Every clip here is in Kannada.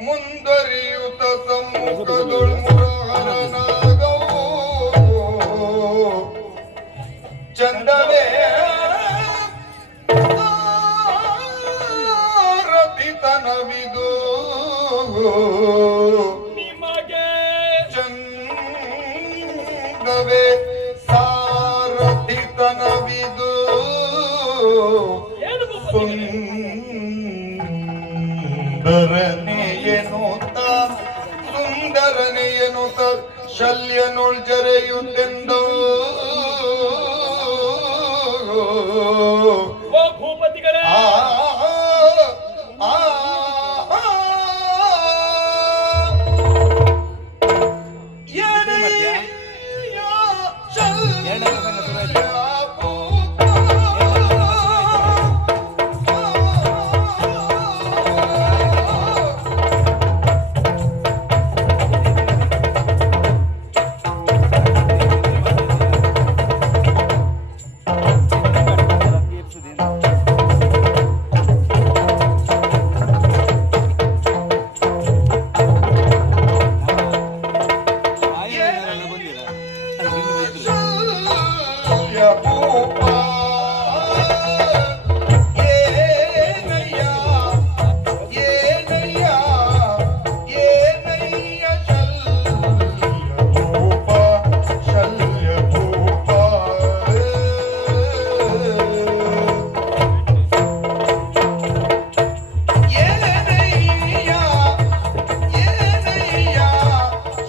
ಮುಂದರಿಯುತ ಸಮ್ಮುಖದೊಳು ಮುರಹರನಾಗವು ಚಂದವೇ ರತಿತನವಿದು ನಿಮಗೆ ಚಂದವೇ ಸಾರಥಿತನವಿದು ಸುಂದರನೆ ಎನ್ನುತ್ತ ಶಲ್ಯನೊಳ್ ಜರೆಯುತ್ತೆಂದೋ ಭೂಪತಿಗಳೇ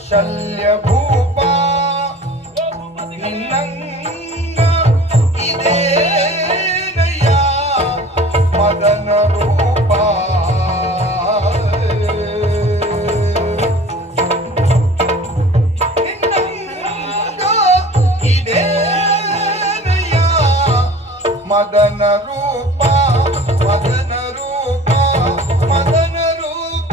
ಶಲ್ಯಭೂಪ ನಿನ್ನಂಗ ಇದೇನಯ್ಯ ಮದನ ರೂಪ ನಿನ್ನಂಗ ಇದೇನಯ್ಯ ಮದನ ರೂಪ ಮದನ ರೂಪ ಮದನ ರೂಪ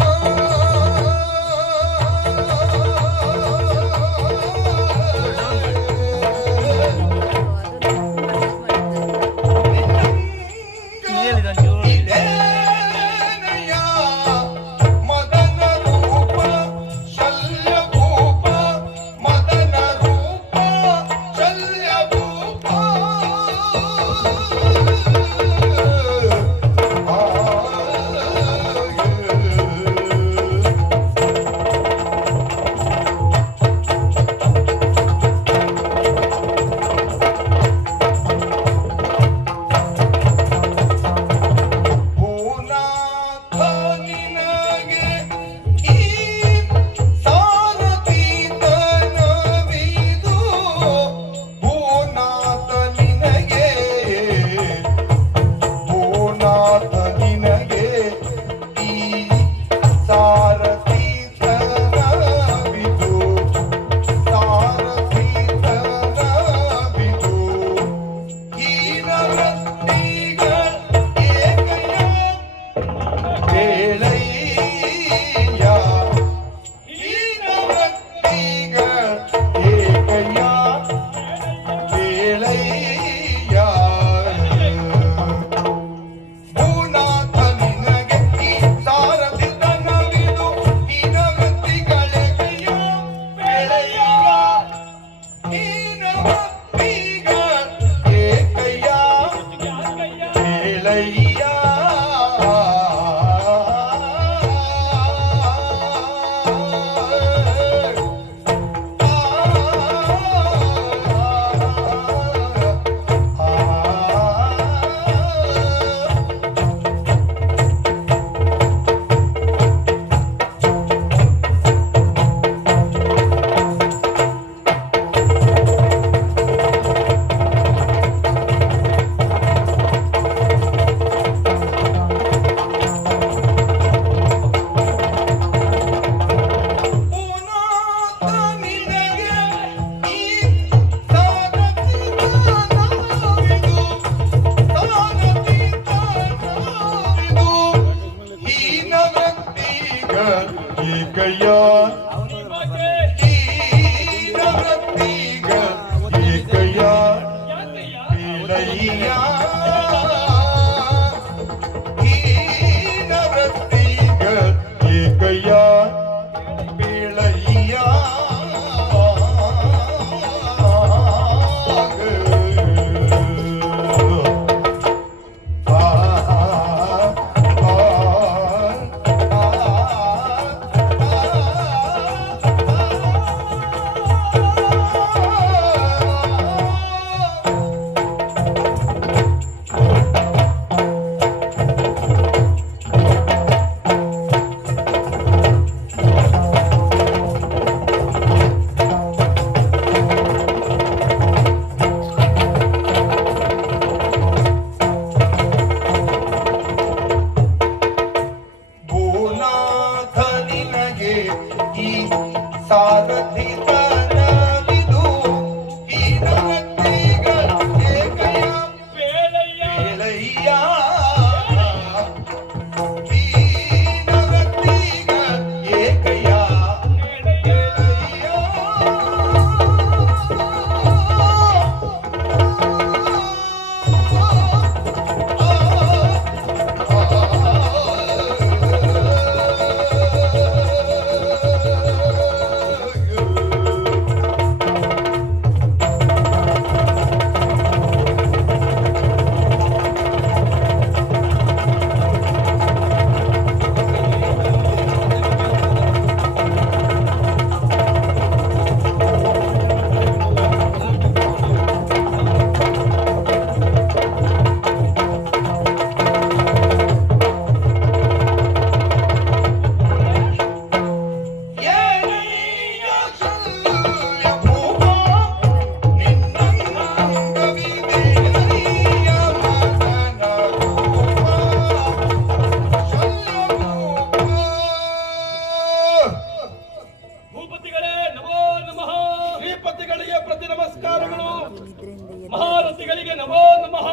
ಮಹಾರಥಿಗಳಿಗೆ ನಮೋ ನಮಃ.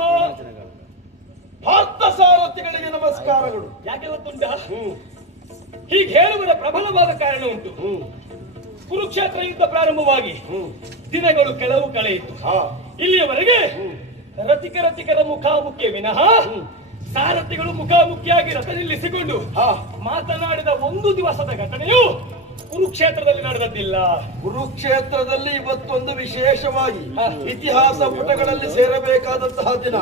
ಪಾರ್ಥ ಸಾರಥಿಗಳಿಗೆ ನಮಸ್ಕಾರಗಳು. ಯಾಕೆ ಗೊತ್ತುಂಟ? ಹೀಗೆ ಹೇಳುವುದ ಪ್ರಬಲವಾದ ಕಾರಣ ಉಂಟು. ಕುರುಕ್ಷೇತ್ರ ಯುದ್ಧ ಪ್ರಾರಂಭವಾಗಿ ದಿನಗಳು ಕೆಲವು ಕಳೆಯಿತು. ಇಲ್ಲಿಯವರೆಗೆ ರಥಿಕರ ಮುಖಾಮುಖಿ ವಿನಃ ಸಾರಥಿಗಳು ಮುಖಾಮುಖಿಯಾಗಿ ರಥ ನಿಲ್ಲಿಸಿಕೊಂಡು ಮಾತನಾಡಿದ ಒಂದು ದಿವಸದ ಘಟನೆಯು ಕುರುಕ್ಷೇತ್ರದಲ್ಲಿ ನಡೆದದ್ದಿಲ್ಲ. ಕುರುಕ್ಷೇತ್ರದಲ್ಲಿ ಇವತ್ತೊಂದು ವಿಶೇಷವಾಗಿ ಇತಿಹಾಸ ಪುಟಗಳಲ್ಲಿ ಸೇರಬೇಕಾದಂತಹ ದಿನ.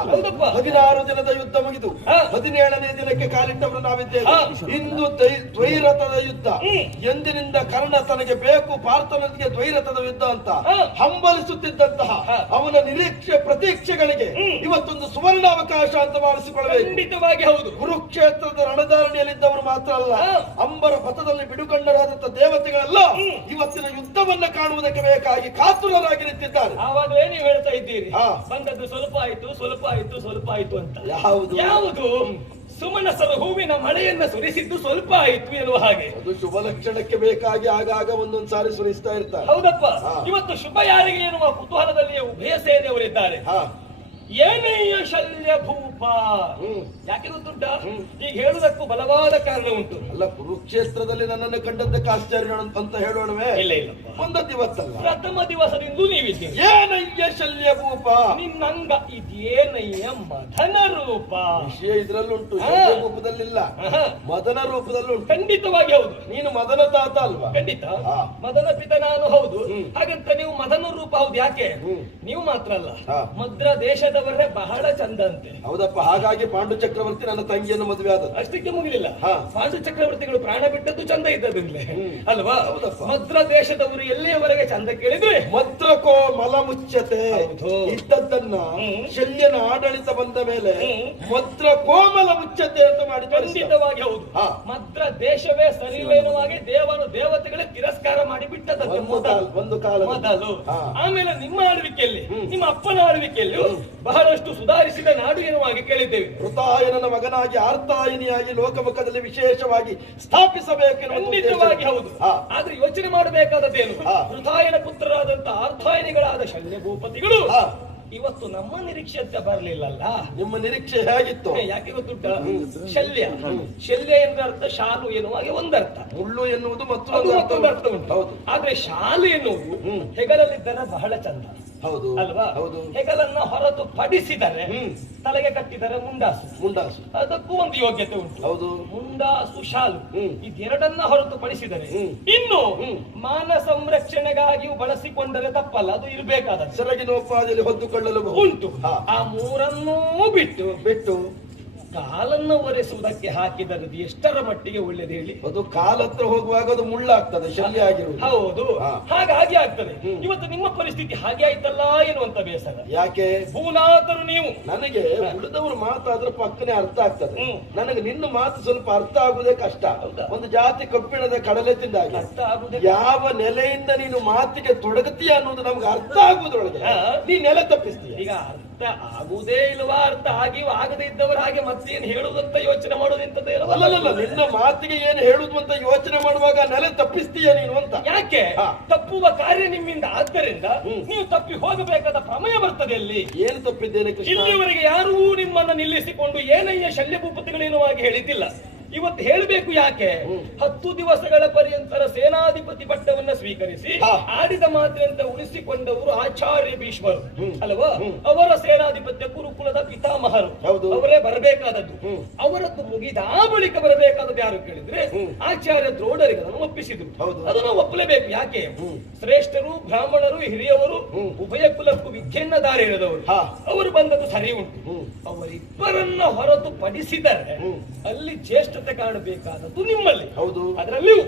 16 ದಿನದ ಯುದ್ಧ ಮುಗಿದು 17ನೇ ದಿನಕ್ಕೆ ಕಾಲಿಟ್ಟವರು ನಾವಿದ್ದೇವೆ. ಇಂದು ದ್ವೈರಥದ ಯುದ್ಧ. ಎಂದಿನಿಂದ ಕರ್ಣ ತನಗೆ ಬೇಕು ಪಾರ್ಥನಿಗೆ ದ್ವೈರಥದ ಯುದ್ಧ ಅಂತ ಹಂಬಲಿಸುತ್ತಿದ್ದಂತಹ ಅವನ ನಿರೀಕ್ಷೆ ಪ್ರತೀಕ್ಷೆಗಳಿಗೆ ಇವತ್ತೊಂದು ಸುವರ್ಣಾವಕಾಶ ಅಂತ ಭಾವಿಸಿಕೊಳ್ಳಬೇಕು. ಖಂಡಿತವಾಗಿ ಹೌದು. ಕುರುಕ್ಷೇತ್ರದ ರಣಧಾರಣಿಯಲ್ಲಿದ್ದವರು ಮಾತ್ರ ಅಲ್ಲ, ಅಂಬರ ಪಥದಲ್ಲಿ ಬಿಡುಗಣ್ಣರಾದಂತಹ ದೇವತೆಗಳೆಲ್ಲ ಇವತ್ತಿನ ಯುದ್ಧವನ್ನ ಕಾಣುವುದಕ್ಕೆ ಬೇಕಾಗಿ ಕಾತುರರಾಗಿ ನಿಂತಿದ್ದಾರೆ. ಆವಾಗಲೇ ನೀವು ಹೇಳ್ತಾ ಇದ್ದೀರಿ ಬಂದದ್ದು ಸ್ವಲ್ಪ ಆಯ್ತು ಅಂತ. ಯಾವುದು ಸುಮನಸರ ಹೂವಿನ ಮಳೆಯನ್ನ ಸುರಿಸಿದ್ದು ಸ್ವಲ್ಪ ಆಯ್ತು ಎನ್ನುವ ಹಾಗೆ. ಅದು ಶುಭ ಲಕ್ಷಣಕ್ಕೆ ಬೇಕಾಗಿ ಆಗಾಗ ಒಂದೊಂದು ಸಾರಿ ಸುರಿಸ್ತಾ ಇರ್ತಾರೆ. ಹೌದಪ್ಪ. ಇವತ್ತು ಶುಭ ಯಾರಿಗೆ ಎನ್ನುವ ಕುತೂಹಲದಲ್ಲಿ ಉಭಯ ಸೇನೆಯವರಿದ್ದಾರೆ. ಏನಯ್ಯ ಶಲ್ಯ ಭೂಪ. ಯಾಕೆ ಗೊತ್ತುಂಟ? ಈಗ ಹೇಳುವುದಕ್ಕೂ ಬಲವಾದ ಕಾರಣ ಉಂಟು. ಅಲ್ಲ, ಕುರುಕ್ಷೇತ್ರದಲ್ಲಿ ನನ್ನನ್ನು ಕಂಡದ್ದಕ್ಕೆ ಆಶ್ಚರ್ಯ ಅಂತ ಹೇಳೋಣವೇ? ಇಲ್ಲ ಇಲ್ಲಪ್ಪ, ಒಂದು ದಿವಸಲ್ಲ, ಪ್ರಥಮ ದಿವಸದಿಂದ ನೀವಿದ್ದೀರಿ. ಏನಯ್ಯ ಶಲ್ಯ ಭೂಪ. ನಿನ್ನಂಗ ಇದೇನಯ್ಯ ಮದನ ರೂಪ. ವಿಷಯ ಇದ್ರಲ್ಲುಂಟು, ರೂಪದಲ್ಲಿಲ್ಲ, ಮದನ ರೂಪದಲ್ಲುಂಟು. ಖಂಡಿತವಾಗಿ ಹೌದು. ನೀನು ಮದನ ತಾತ ಅಲ್ವಾ? ಖಂಡಿತ ಮದನ ಪಿತ ನಾನು ಹೌದು. ಹಾಗಂತ ನೀವು ಮದನ ರೂಪ ಹೌದು. ಯಾಕೆ? ನೀವು ಮಾತ್ರ ಅಲ್ಲ, ಮದ್ರ ದೇಶದವರೇ ಬಹಳ ಚಂದ ಅಂತೆ. ಹೌದಪ್ಪ. ಹಾಗಾಗಿ ಪಾಂಡು ಚಕ್ರವರ್ತಿ ನನ್ನ ತಂಗಿಯನ್ನು ಮದುವೆ ಆದ. ಅಷ್ಟಕ್ಕೆ ಮುಗಿಲಿಲ್ಲ. ಪಾಂಡು ಚಕ್ರವರ್ತಿಗಳು ಪ್ರಾಣ ಬಿಟ್ಟದ್ದು ಚಂದ ಇದ್ದದ್ರಿಂದಲೇ ಅಲ್ವಾ? ಮದ್ರ ದೇಶದವರು ಎಲ್ಲಿಯವರೆಗೆ ಚಂದ ಕೇಳಿದ್ರೆ ಮದ್ರಕೋ ಮಲ ಮುಚ್ಚತೆ ಇದ್ದದ್ದನ್ನ ಶಲ್ಯನ ಆಡಳಿತ ಬಂದ ಮೇಲೆ ಮದ್ರ ಕೋಮಲ ಮುಚ್ಚತೆ ಅಂತ ಮಾಡಿ. ಖಂಡಿತವಾಗಿ ಹೌದು. ಮದ್ರ ದೇಶವೇ ಸರಿವೇನುವಾಗಿ ದೇವತೆಗಳೇ ತಿರಸ್ಕಾರ ಮಾಡಿ ಬಿಟ್ಟದಕ್ಕೆ ಒಂದು ಕಾಲ ಮೊದಲು. ಆಮೇಲೆ ನಿಮ್ಮ ಆಳ್ವಿಕೆಯಲ್ಲಿ, ನಿಮ್ಮ ಅಪ್ಪನ ಆಳ್ವಿಕೆಯಲ್ಲಿ ಬಹಳಷ್ಟು ಸುಧಾರಿಸಿದ ನಾಡು ಎನ್ನುವಾಗಿ ಕೇಳಿದ್ದೇವೆ. ವೃತಾಯನನ ಮಗನಾಗಿ ಆರ್ತಾಯನಿಯಾಗಿ ಲೋಕಮುಖದಲ್ಲಿ ವಿಶೇಷವಾಗಿ ಸ್ಥಾಪಿಸಬೇಕು. ಖಂಡಿತವಾಗಿ ಹೌದು. ಆದ್ರೆ ಯೋಚನೆ ಮಾಡಬೇಕಾದದ್ದೇನು? ವೃತಾಯನ ಪುತ್ರರಾದಂತಹ ಆರ್ಥಾಯನಿಗಳಾದ ಶಲ್ಯ ಭೂಪತಿಗಳು ಇವತ್ತು ನಮ್ಮ ನಿರೀಕ್ಷೆಯಂತೆ ಬರಲಿಲ್ಲಲ್ಲ. ನಿಮ್ಮ ನಿರೀಕ್ಷೆ ಹೇಗಿತ್ತು? ಯಾಕೆ ಗೊತ್ತುಂಟ? ಶಲ್ಯ ಎಂದ ಅರ್ಥ ಶಾಲು ಎನ್ನುವಾಗೆ ಒಂದರ್ಥ, ಮುಳ್ಳು ಎನ್ನುವುದು ಮತ್ತೊಂದು ಅರ್ಥ ಉಂಟು. ಆದ್ರೆ ಶಾಲು ಎನ್ನುವುದು ಹೆಗಲಲ್ಲಿದ್ದರೆ ಬಹಳ ಚಂದ. ಹೌದು ಅಲ್ವಾ? ಹೆಗಲನ್ನು ಹೊರತು ಪಡಿಸಿದರೆ, ತಲೆಗೆ ಕಟ್ಟಿದರೆ ಮುಂಡಾಸು, ಅದಕ್ಕೂ ಒಂದು ಯೋಗ್ಯತೆ ಉಂಟು. ಹೌದು. ಮುಂಡಾಸು ಶಾಲು ಇದೆರಡನ್ನ ಹೊರತು ಪಡಿಸಿದರೆ ಇನ್ನು ಮಾನ ಸಂರಕ್ಷಣೆಗಾಗಿಯೂ ಬಳಸಿಕೊಂಡರೆ ತಪ್ಪಲ್ಲ, ಅದು ಇರಬೇಕಾದ ಸೆರಗಿನೋಪಾದಿಯಲ್ಲಿ ಹೊದ್ದುಕೊಳ್ಳಲು ಉಂಟು. ಆ ಮೂರನ್ನೂ ಬಿಟ್ಟು ಕಾಲನ್ನು ಒರೆಸುವುದಕ್ಕೆ ಹಾಕಿದರೆ ಎಷ್ಟರ ಮಟ್ಟಿಗೆ ಒಳ್ಳೇದು ಹೇಳಿ? ಅದು ಕಾಲತ್ರ ಹೋಗುವಾಗ ಅದು ಮುಳ್ಳಾಗ್ತದೆ, ಶಲ್ಯ ಆಗಿರುವುದು. ಹೌದು, ಹಾಗಾಗಿ ಆಗ್ತದೆ. ಇವತ್ತು ನಿಮ್ಮ ಪರಿಸ್ಥಿತಿ ಹಾಗೆ ಆಯ್ತಲ್ಲ ಎನ್ನುವಂತ ಬೇಸರ. ಯಾಕೆ? ಭೂನಾಥರು ನೀವು. ನನಗೆ ಉಳಿದವರು ಮಾತಾದ್ರೆ ಪಕ್ಕನೆ ಅರ್ಥ ಆಗ್ತದೆ, ನನಗೆ ನಿನ್ನ ಮಾತು ಸ್ವಲ್ಪ ಅರ್ಥ ಆಗುವುದೇ ಕಷ್ಟ. ಒಂದು ಜಾತಿ ಕಬ್ಬಿಣದ ಕಡಲೆ ತಿಂದಾಗ ಅರ್ಥ ಆಗುದೇ ಯಾವ ನೆಲೆಯಿಂದ ನೀನು ಮಾತಿಗೆ ತೊಡಗುತ್ತೀಯ ಅನ್ನೋದು ನಮ್ಗೆ ಅರ್ಥ ಆಗುವುದರೊಳಗೆ ನೀ ನೆಲೆ ತಪ್ಪಿಸ್ತೀಯ. ಈಗ ಅರ್ಥ ಆಗುವುದೇ ಇಲ್ವಾ? ಅರ್ಥ ಆಗಿಯೂ ಆಗದೇ ಇದ್ದವರು ಹಾಗೆ ಮತ್ತೇನು ಹೇಳುವುದಂತ ಯೋಚನೆ ಮಾಡೋದಿಂತದೇ ಇಲ್ವಾ? ಅಲ್ಲ, ನಿನ್ನ ಮಾತಿಗೆ ಏನು ಹೇಳುದು ಅಂತ ಯೋಚನೆ ಮಾಡುವಾಗ ನೆಲೆ ತಪ್ಪಿಸ್ತೀಯ ನೀನು ಅಂತ. ಯಾಕೆ? ತಪ್ಪುವ ಕಾರ್ಯ ನಿಮ್ಮಿಂದ ಆದ್ದರಿಂದ ನೀವು ತಪ್ಪಿ ಹೋಗಬೇಕಾದ ಪ್ರಮೇಯ ಬರ್ತದೆ. ಅಲ್ಲಿ ಏನು ತಪ್ಪಿದ್ದೇನೆ? ಇಲ್ಲಿವರೆಗೆ ಯಾರೂ ನಿಮ್ಮನ್ನ ನಿಲ್ಲಿಸಿಕೊಂಡು ಏನಯ್ಯ ಶಲ್ಯ ಭೂಪತಿಗಳೇನುವಾಗಿ ಹೇಳಿದ್ದಿಲ್ಲ. ಇವತ್ತು ಹೇಳಬೇಕು. ಯಾಕೆ? 10 ದಿವಸಗಳ ಪರ್ಯಂತರ ಸೇನಾಧಿಪತಿ ಪಟ್ಟವನ್ನ ಸ್ವೀಕರಿಸಿ ಆಡಿದ ಮಾತಿನಂತೆ ಉಳಿಸಿಕೊಂಡವರು ಆಚಾರ್ಯ ಭೀಷ್ಮರು ಅಲ್ವಾ? ಅವರ ಸೇನಾಧಿಪತ್ಯ ಕುರುಕುಲದ ಪಿತಾಮಹರು, ಅವರೇ ಬರಬೇಕಾದದ್ದು. ಅವರದ್ದು ಮುಗಿದ ಬಳಿಕ ಬರಬೇಕಾದದ್ದು ಯಾರು ಕೇಳಿದ್ರೆ ಆಚಾರ್ಯ ದ್ರೋಣರಿಗೆ ಅದನ್ನು ಒಪ್ಪಿಸಿದ್ರು. ಅದನ್ನು ಒಪ್ಪಲೇಬೇಕು. ಯಾಕೆ? ಶ್ರೇಷ್ಠರು, ಬ್ರಾಹ್ಮಣರು, ಹಿರಿಯವರು, ಉಭಯ ಕುಲಕ್ಕೂ ವಿದ್ಯೆಯನ್ನ ದಾರಿ ಇಳಿದವರು ಅವರು ಬಂದದ್ದು ಸರಿ ಉಂಟು. ಅವರಿಬ್ಬರನ್ನ ಹೊರತು ಪಡಿಸಿದರೆ ಅಲ್ಲಿ ಜ್ಯೇಷ್ಠ ಕಾಣಬೇಕಾದದ್ದು ನಿಮ್ಮಲ್ಲಿ. ಹೌದು. ಅದರಲ್ಲಿಯೂ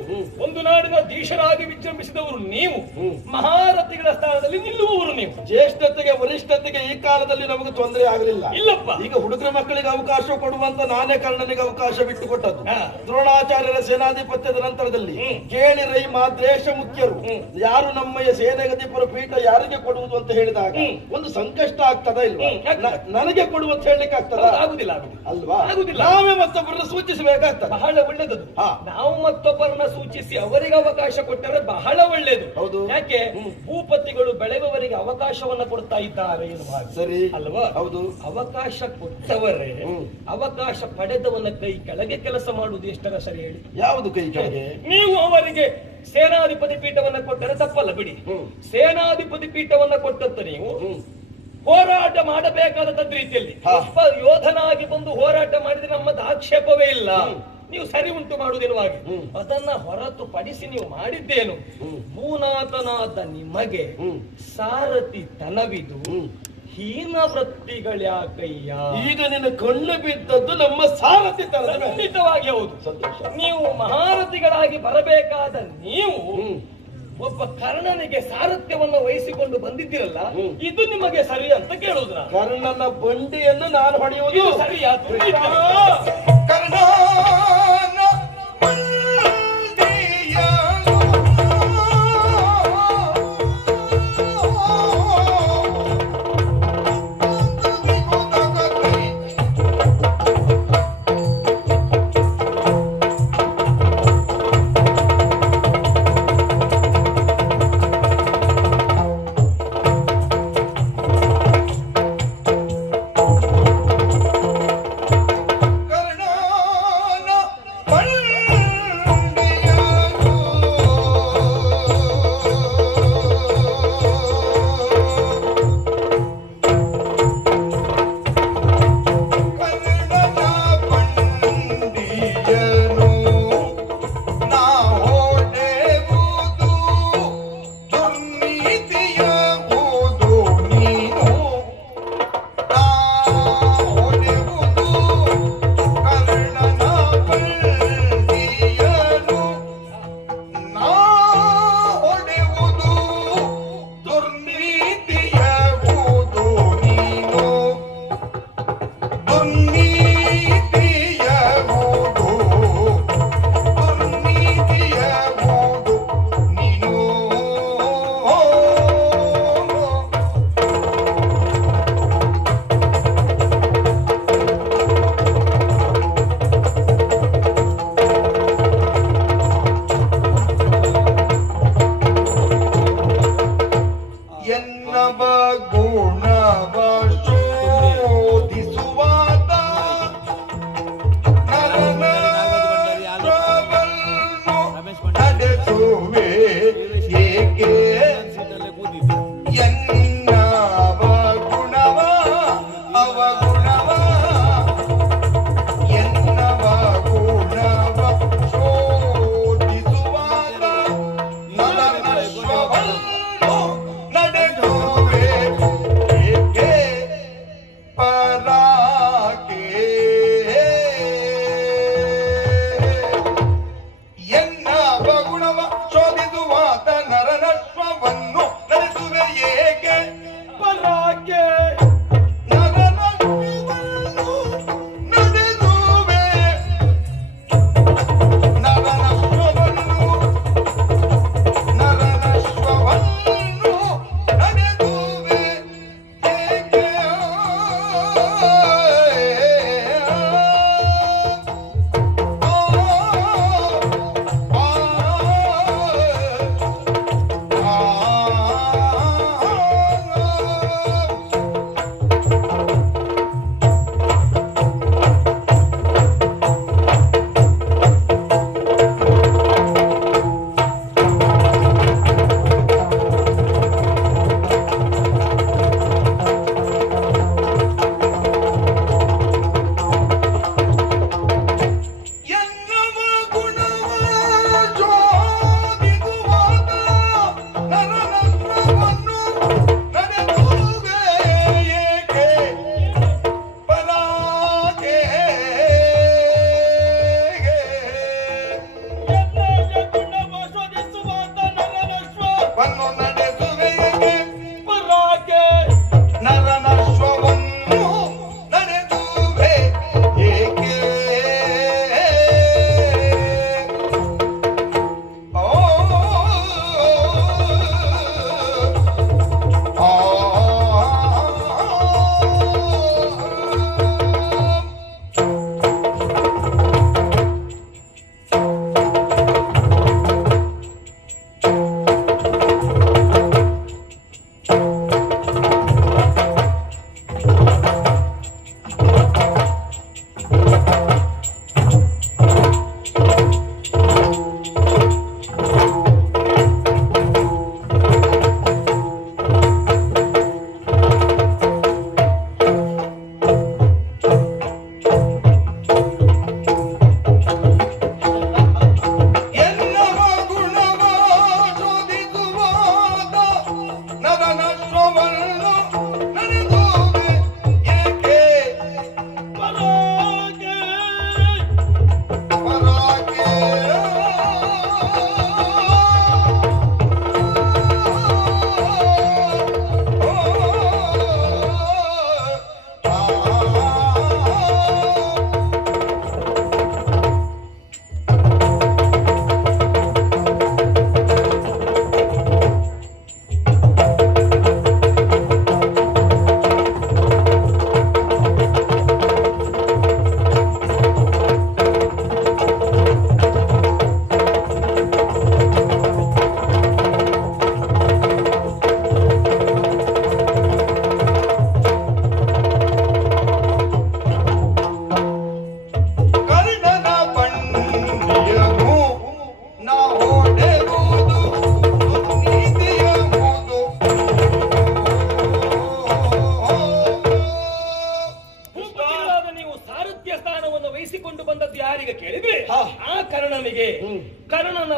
ಒಂದು ನಾಡಿನ ಧೀಶರಾಗಿ ವಿಜೃಂಭಿಸಿದವರು ನೀವು, ಮಹಾರಥಿಗಳ ಸ್ಥಾನದಲ್ಲಿ ನಿಲ್ಲುವವರು ನೀವು. ಜ್ಯೇಷ್ಠತೆಗೆ ವರಿಷ್ಠತೆಗೆ ಈ ಕಾಲದಲ್ಲಿ ನಮಗೆ ತೊಂದರೆ ಆಗಲಿಲ್ಲ. ಇಲ್ಲಪ್ಪ. ಈಗ ಹುಡುಗರ ಮಕ್ಕಳಿಗೆ ಅವಕಾಶ ಕೊಡುವಂತ ನಾನೇ ಕರ್ಣನಿಗೆ ಅವಕಾಶ ಬಿಟ್ಟುಕೊಟ್ಟದ್ದು. ದ್ರೋಣಾಚಾರ್ಯರ ಸೇನಾಧಿಪತ್ಯದ ನಂತರದಲ್ಲಿ ಕೇಳಿರೈ ಮಾದ್ರೇಶ ಮುಖ್ಯರು ಯಾರು ನಮ್ಮಯ್ಯ ಸೇನೆಗದಿಪರ ಪೀಠ ಯಾರಿಗೆ ಕೊಡುವುದು ಅಂತ ಹೇಳಿದಾಗ ಒಂದು ಸಂಕಷ್ಟ ಆಗ್ತದ ಇಲ್ವಾ? ನನಗೆ ಕೊಡುವಂತ ಹೇಳಲಿಕ್ಕೆ ಆಗ್ತದ? ಆಗುದಿಲ್ಲ ಅಲ್ವಾ? ಆಗುದಿಲ್ಲ. ನಾವೇ ಮತ್ತೊಬ್ಬರನ್ನ ಸೂಚಿಸಬೇಕಾಗ್ತದೆ. ಬಹಳ ಒಳ್ಳೆಯದು. ನಾವು ಮತ್ತೊಬ್ಬರನ್ನ ಸೂಚಿಸಿ ಅವರಿಗೆ ಅವಕಾಶ ಕೊಟ್ಟರೆ ಬಹಳ ಒಳ್ಳೆಯದು. ಹೌದು. ಯಾಕೆ? ಭೂಪತಿಗಳು ಬೆಳೆಯುವವರಿಗೆ ಅವಕಾಶವನ್ನ ಕೊಡ್ತಾ ಇದ್ದಾರೆ ಎನ್ನುವ ಹಾಗೆ. ಸರಿ ಅಲ್ವಾ? ಹೌದು. ಅವಕಾಶ ಕೊಟ್ಟವರೇ ಅವಕಾಶ ಪಡೆದವನ ಕೈ ಕೆಳಗೆ ಕೆಲಸ ಮಾಡುವುದು ಎಷ್ಟರ ಸರಿ ಹೇಳಿ? ಯಾವುದು ಕೈ ಕೆಳಗೆ? ನೀವು ಅವರಿಗೆ ಸೇನಾಧಿಪತಿ ಪೀಠವನ್ನ ಕೊಟ್ಟರೆ ತಪ್ಪಲ್ಲ ಬಿಡಿ. ಸೇನಾಧಿಪತಿ ಪೀಠವನ್ನ ಕೊಟ್ಟಂತ ನೀವು ಹೋರಾಟ ಮಾಡಬೇಕಾದ ರೀತಿಯಲ್ಲಿ ಒಬ್ಬ ಯೋಧನಾಗಿ ಬಂದು ಹೋರಾಟ ಮಾಡಿದ್ರೆ ನಮ್ಮದು ಆಕ್ಷೇಪವೇ ಇಲ್ಲ. ನೀವು ಸರಿ ಉಂಟು ಮಾಡುವುದಿರುವಾಗಿ ಅದನ್ನ ಹೊರತುಪಡಿಸಿ ನೀವು ಮಾಡಿದ್ದೇನು? ಭೂನಾಥನಾದ ನಿಮಗೆ ಸಾರಥಿ ತನವಿದು ಹೀನ ವೃತ್ತಿಗಳ್ಯಾಕಯ್ಯ. ಈಗ ನಿನ್ನ ಕಣ್ಣು ಬಿದ್ದದ್ದು ನಮ್ಮ ಸಾರಥಿ ತರ. ಖಂಡಿತವಾಗಿ ಹೌದು. ಸಂತೋಷ. ನೀವು ಮಹಾರಥಿಗಳಾಗಿ ಬರಬೇಕಾದ ನೀವು ಒಬ್ಬ ಕರ್ಣನಿಗೆ ಸಾರಥ್ಯವನ್ನು ವಹಿಸಿಕೊಂಡು ಬಂದಿದ್ದೀರಲ್ಲ, ಇದು ನಿಮಗೆ ಸರಿ ಅಂತ ಕೇಳುವುದ್ರ? ಕರ್ಣನ ಬಂಡಿಯನ್ನು ನಾನು ಹೊಡೆಯುವುದು ಸರಿಯಾ? ಕರ್ಣ ನಡೆಸುವೆ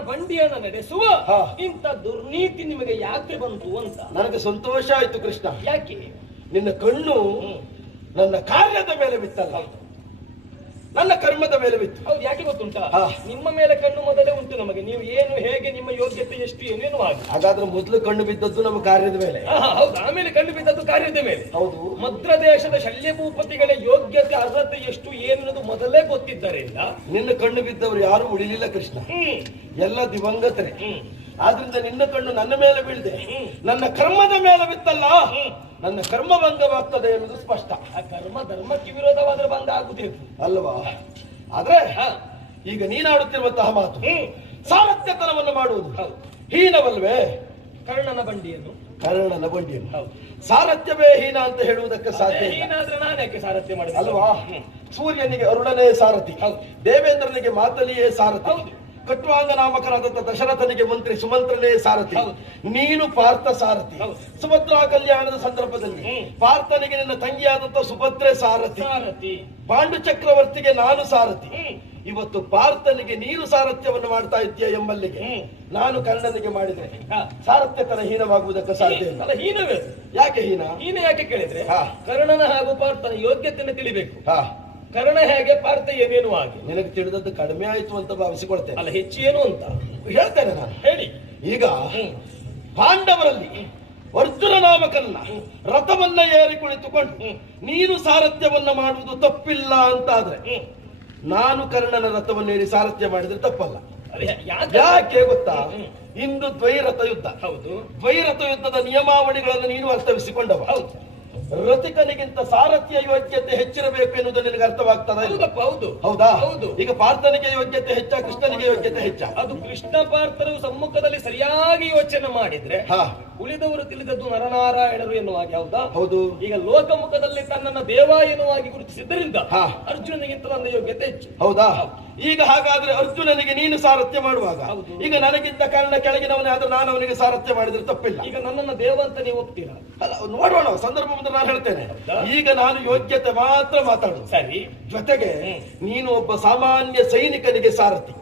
ಬಂಡಿಯನ್ನು ನಡೆಸುವ ಹಾ. ಇಂಥ ದುರ್ನೀತಿ ನಿಮಗೆ ಯಾಕೆ ಬಂತು ಅಂತ. ನನಗೆ ಸಂತೋಷ ಆಯ್ತು ಕೃಷ್ಣ. ಯಾಕೆ? ನಿನ್ನ ಕಣ್ಣು ನನ್ನ ಕಾರ್ಯದ ಮೇಲೆ ಬಿತ್ತಲ್ಲ, ನನ್ನ ಕರ್ಮದ ಮೇಲೆ ಬಿತ್ತು. ಹೌದು, ಯಾಕೆ ಗೊತ್ತುಂಟಾ? ಹಾ. ನಿಮ್ಮ ಮೇಲೆ ಕಣ್ಣು ಮೊದಲೇ ಉಂಟು ನಮಗೆ. ನೀವು ಏನು, ಹೇಗೆ, ನಿಮ್ಮ ಯೋಗ್ಯತೆ ಎಷ್ಟು, ಏನೇನು ಆಗಿ. ಹಾಗಾದ್ರೆ ಮೊದಲು ಕಣ್ಣು ಬಿದ್ದದ್ದು ನಮ್ಮ ಕಾರ್ಯದ ಮೇಲೆ. ಹೌದು, ಆಮೇಲೆ ಕಣ್ಣು ಬಿದ್ದದ್ದು ಕಾರ್ಯದ ಮೇಲೆ. ಹೌದು. ಮದ್ರ ದೇಶದ ಶಲ್ಯ ಭೂಪತಿಗಳ ಯೋಗ್ಯತೆ ಅರ್ಹತೆ ಎಷ್ಟು ಏನುವುದು ಮೊದಲೇ ಗೊತ್ತಿದ್ದರಿಂದ ನಿನ್ನ ಕಣ್ಣು ಬಿದ್ದವರು ಯಾರು ಉಳಿಲಿಲ್ಲ ಕೃಷ್ಣ, ಎಲ್ಲ ದಿವಂಗತರೇ. ಆದ್ರಿಂದ ನಿನ್ನ ಕಣ್ಣು ನನ್ನ ಮೇಲೆ ಬೀಳದೆ ನನ್ನ ಕರ್ಮದ ಮೇಲೆ ಬಿತ್ತಲ್ಲ, ನನ್ನ ಕರ್ಮ ಭಂಗವಾಗ್ತದೆ ಎನ್ನುವುದು ಸ್ಪಷ್ಟ. ಆ ಕರ್ಮ ಧರ್ಮಕ್ಕೆ ವಿರೋಧವಾದ್ರೆ ಭಂಗ ಆಗುವುದೇನು ಅಲ್ವಾ? ಆದ್ರೆ ಈಗ ನೀನಾಡುತ್ತಿರುವಂತಹ ಮಾತು ಸಾಮರ್ಥ್ಯತನವನ್ನು ಮಾಡುವುದು ಹೀನವಲ್ವೇ? ಕರ್ಣನ ಬಂಡಿಯನ್ನು, ಕರ್ಣನ ಬಂಡಿಯನ್ನು ಸಾರಥ್ಯವೇ ಹೀನ ಅಂತ ಹೇಳುವುದಕ್ಕೆ ಸಾಧ್ಯ ಇಲ್ಲ. ಹೀನಾದ್ರೆ ನಾನು ಯಾಕೆ ಸಾರಥ್ಯ ಮಾಡಿದೆ ಅಲ್ವಾ? ಸೂರ್ಯನಿಗೆ ಅರುಣನೇ ಸಾರಥಿ, ದೇವೇಂದ್ರನಿಗೆ ಮಾತಲಿಯೇ ಸಾರಥಿ, ಕಟ್ವಾಂಗ ನಾಮಕರಾದಂತ ದಶರಥನಿಗೆ ಮಂತ್ರಿ ಸುಮಂತ್ರನೇ ಸಾರಥಿ, ನೀನು ಪಾರ್ಥ ಸಾರಥಿ. ಸುಭದ್ರಾ ಕಲ್ಯಾಣದ ಸಂದರ್ಭದಲ್ಲಿ ಪಾರ್ಥನಿಗೆ ನಿನ್ನ ತಂಗಿಯಾದಂತ ಸುಭದ್ರೆ ಸಾರಥಿ, ಪಾಂಡು ಚಕ್ರವರ್ತಿಗೆ ನಾನು ಸಾರಥಿ. ಇವತ್ತು ಪಾರ್ಥನಿಗೆ ನೀನು ಸಾರಥ್ಯವನ್ನು ಮಾಡ್ತಾ ಇದ್ದೀಯ ಎಂಬಲ್ಲಿಗೆ ನಾನು ಕರ್ಣನಿಗೆ ಮಾಡಿದ್ರೆ ಸಾರಥ್ಯತನ ಹೀನವಾಗುವುದಕ್ಕೆ ಸಾಧ್ಯ ಇಲ್ಲ. ಹೀನವೇ. ಯಾಕೆ ಹೀನ? ಹೀನ ಯಾಕೆ ಕೇಳಿದ್ರೆ ಕರ್ಣನ ಹಾಗೂ ಪಾರ್ಥನ ಯೋಗ್ಯತೆಯನ್ನು ತಿಳಿಬೇಕು. ಕರ್ಣ ಹೇಗೆ, ಪಾರ್ಥ ಏನೇನು ಆಗಿ. ನಿನಗೆ ತಿಳಿದದ್ದು ಕಡಿಮೆ ಆಯ್ತು ಅಂತ ಭಾವಿಸಿಕೊಳ್ತೇನೆ. ಅಲ್ಲ, ಹೆಚ್ಚೇನು ಅಂತ ಹೇಳ್ತೇನೆ ನಾನು. ಹೇಳಿ. ಈಗ ಪಾಂಡವರಲ್ಲಿ ಅರ್ಜುನ ನಾಮಕನ್ನ ರಥವನ್ನ ಏರಿ ಕುಳಿತುಕೊಂಡು ನೀನು ಸಾರಥ್ಯವನ್ನ ಮಾಡುವುದು ತಪ್ಪಿಲ್ಲ ಅಂತಾದ್ರೆ ನಾನು ಕರ್ಣನ ರಥವನ್ನೇರಿ ಸಾರಥ್ಯ ಮಾಡಿದ್ರೆ ತಪ್ಪಲ್ಲ. ಯಾಕೆ ಗೊತ್ತಾ? ಇಂದು ದ್ವೈರಥ ಯುದ್ಧ. ಹೌದು, ದ್ವೈರಥ ಯುದ್ಧದ ನಿಯಮಾವಳಿಗಳನ್ನು ನೀನು ಅರ್ಥವಿಸಿಕೊಂಡವ. ಹೌದು, ರಥಿಕನಿಗಿಂತ ಸಾರಥ್ಯ ಯೋಗ್ಯತೆ ಹೆಚ್ಚಿರಬೇಕು ಎನ್ನುವುದು ನಿನಗೆ ಅರ್ಥವಾಗ್ತದೆ. ಹೌದು, ಹೌದಾ? ಹೌದು. ಈಗ ಪಾರ್ಥನಿಗೆ ಯೋಗ್ಯತೆ ಹೆಚ್ಚ, ಕೃಷ್ಣನಿಗೆ ಯೋಗ್ಯತೆ ಹೆಚ್ಚ? ಅದು ಕೃಷ್ಣ ಪಾರ್ಥರು ಸಮ್ಮುಖದಲ್ಲಿ ಸರಿಯಾಗಿ ಯೋಚನೆ ಮಾಡಿದ್ರೆ ಉಳಿದವರು ತಿಳಿದದ್ದು ನರನಾರಾಯಣರು ಎನ್ನುವಾಗಿ. ಹೌದಾ? ಹೌದು. ಈಗ ಲೋಕಮುಖದಲ್ಲಿ ತನ್ನನ್ನು ದೇವ ಎನ್ನುವಾಗಿ ಗುರುತಿಸಿದ್ದರಿಂದ ಅರ್ಜುನನಿಗಿಂತ ನನ್ನ ಯೋಗ್ಯತೆ ಹೆಚ್ಚು. ಹೌದಾ? ಈಗ ಹಾಗಾದ್ರೆ ಅರ್ಜುನನಿಗೆ ನೀನು ಸಾರಥ್ಯ ಮಾಡುವಾಗ ಈಗ ನನಗಿಂತ ಕಾರಣ ಕೆಳಗಿನವನೇ ಆದ್ರೆ ನಾನು ಅವನಿಗೆ ಸಾರಥ್ಯ ಮಾಡಿದ್ರೆ ತಪ್ಪಿಲ್ಲ. ಈಗ ನನ್ನನ್ನು ದೇವ ಅಂತ ನೀವು ಒಪ್ತೀರಾ? ಅಲ್ಲ, ನೋಡೋಣ, ಸಂದರ್ಭ ಮುಂದೆ ನಾನು ಹೇಳ್ತೇನೆ. ಈಗ ನಾನು ಯೋಗ್ಯತೆ ಮಾತ್ರ ಮಾತಾಡುದು. ಸರಿ. ಜೊತೆಗೆ ನೀನು ಒಬ್ಬ ಸಾಮಾನ್ಯ ಸೈನಿಕನಿಗೆ ಸಾರಥಿ,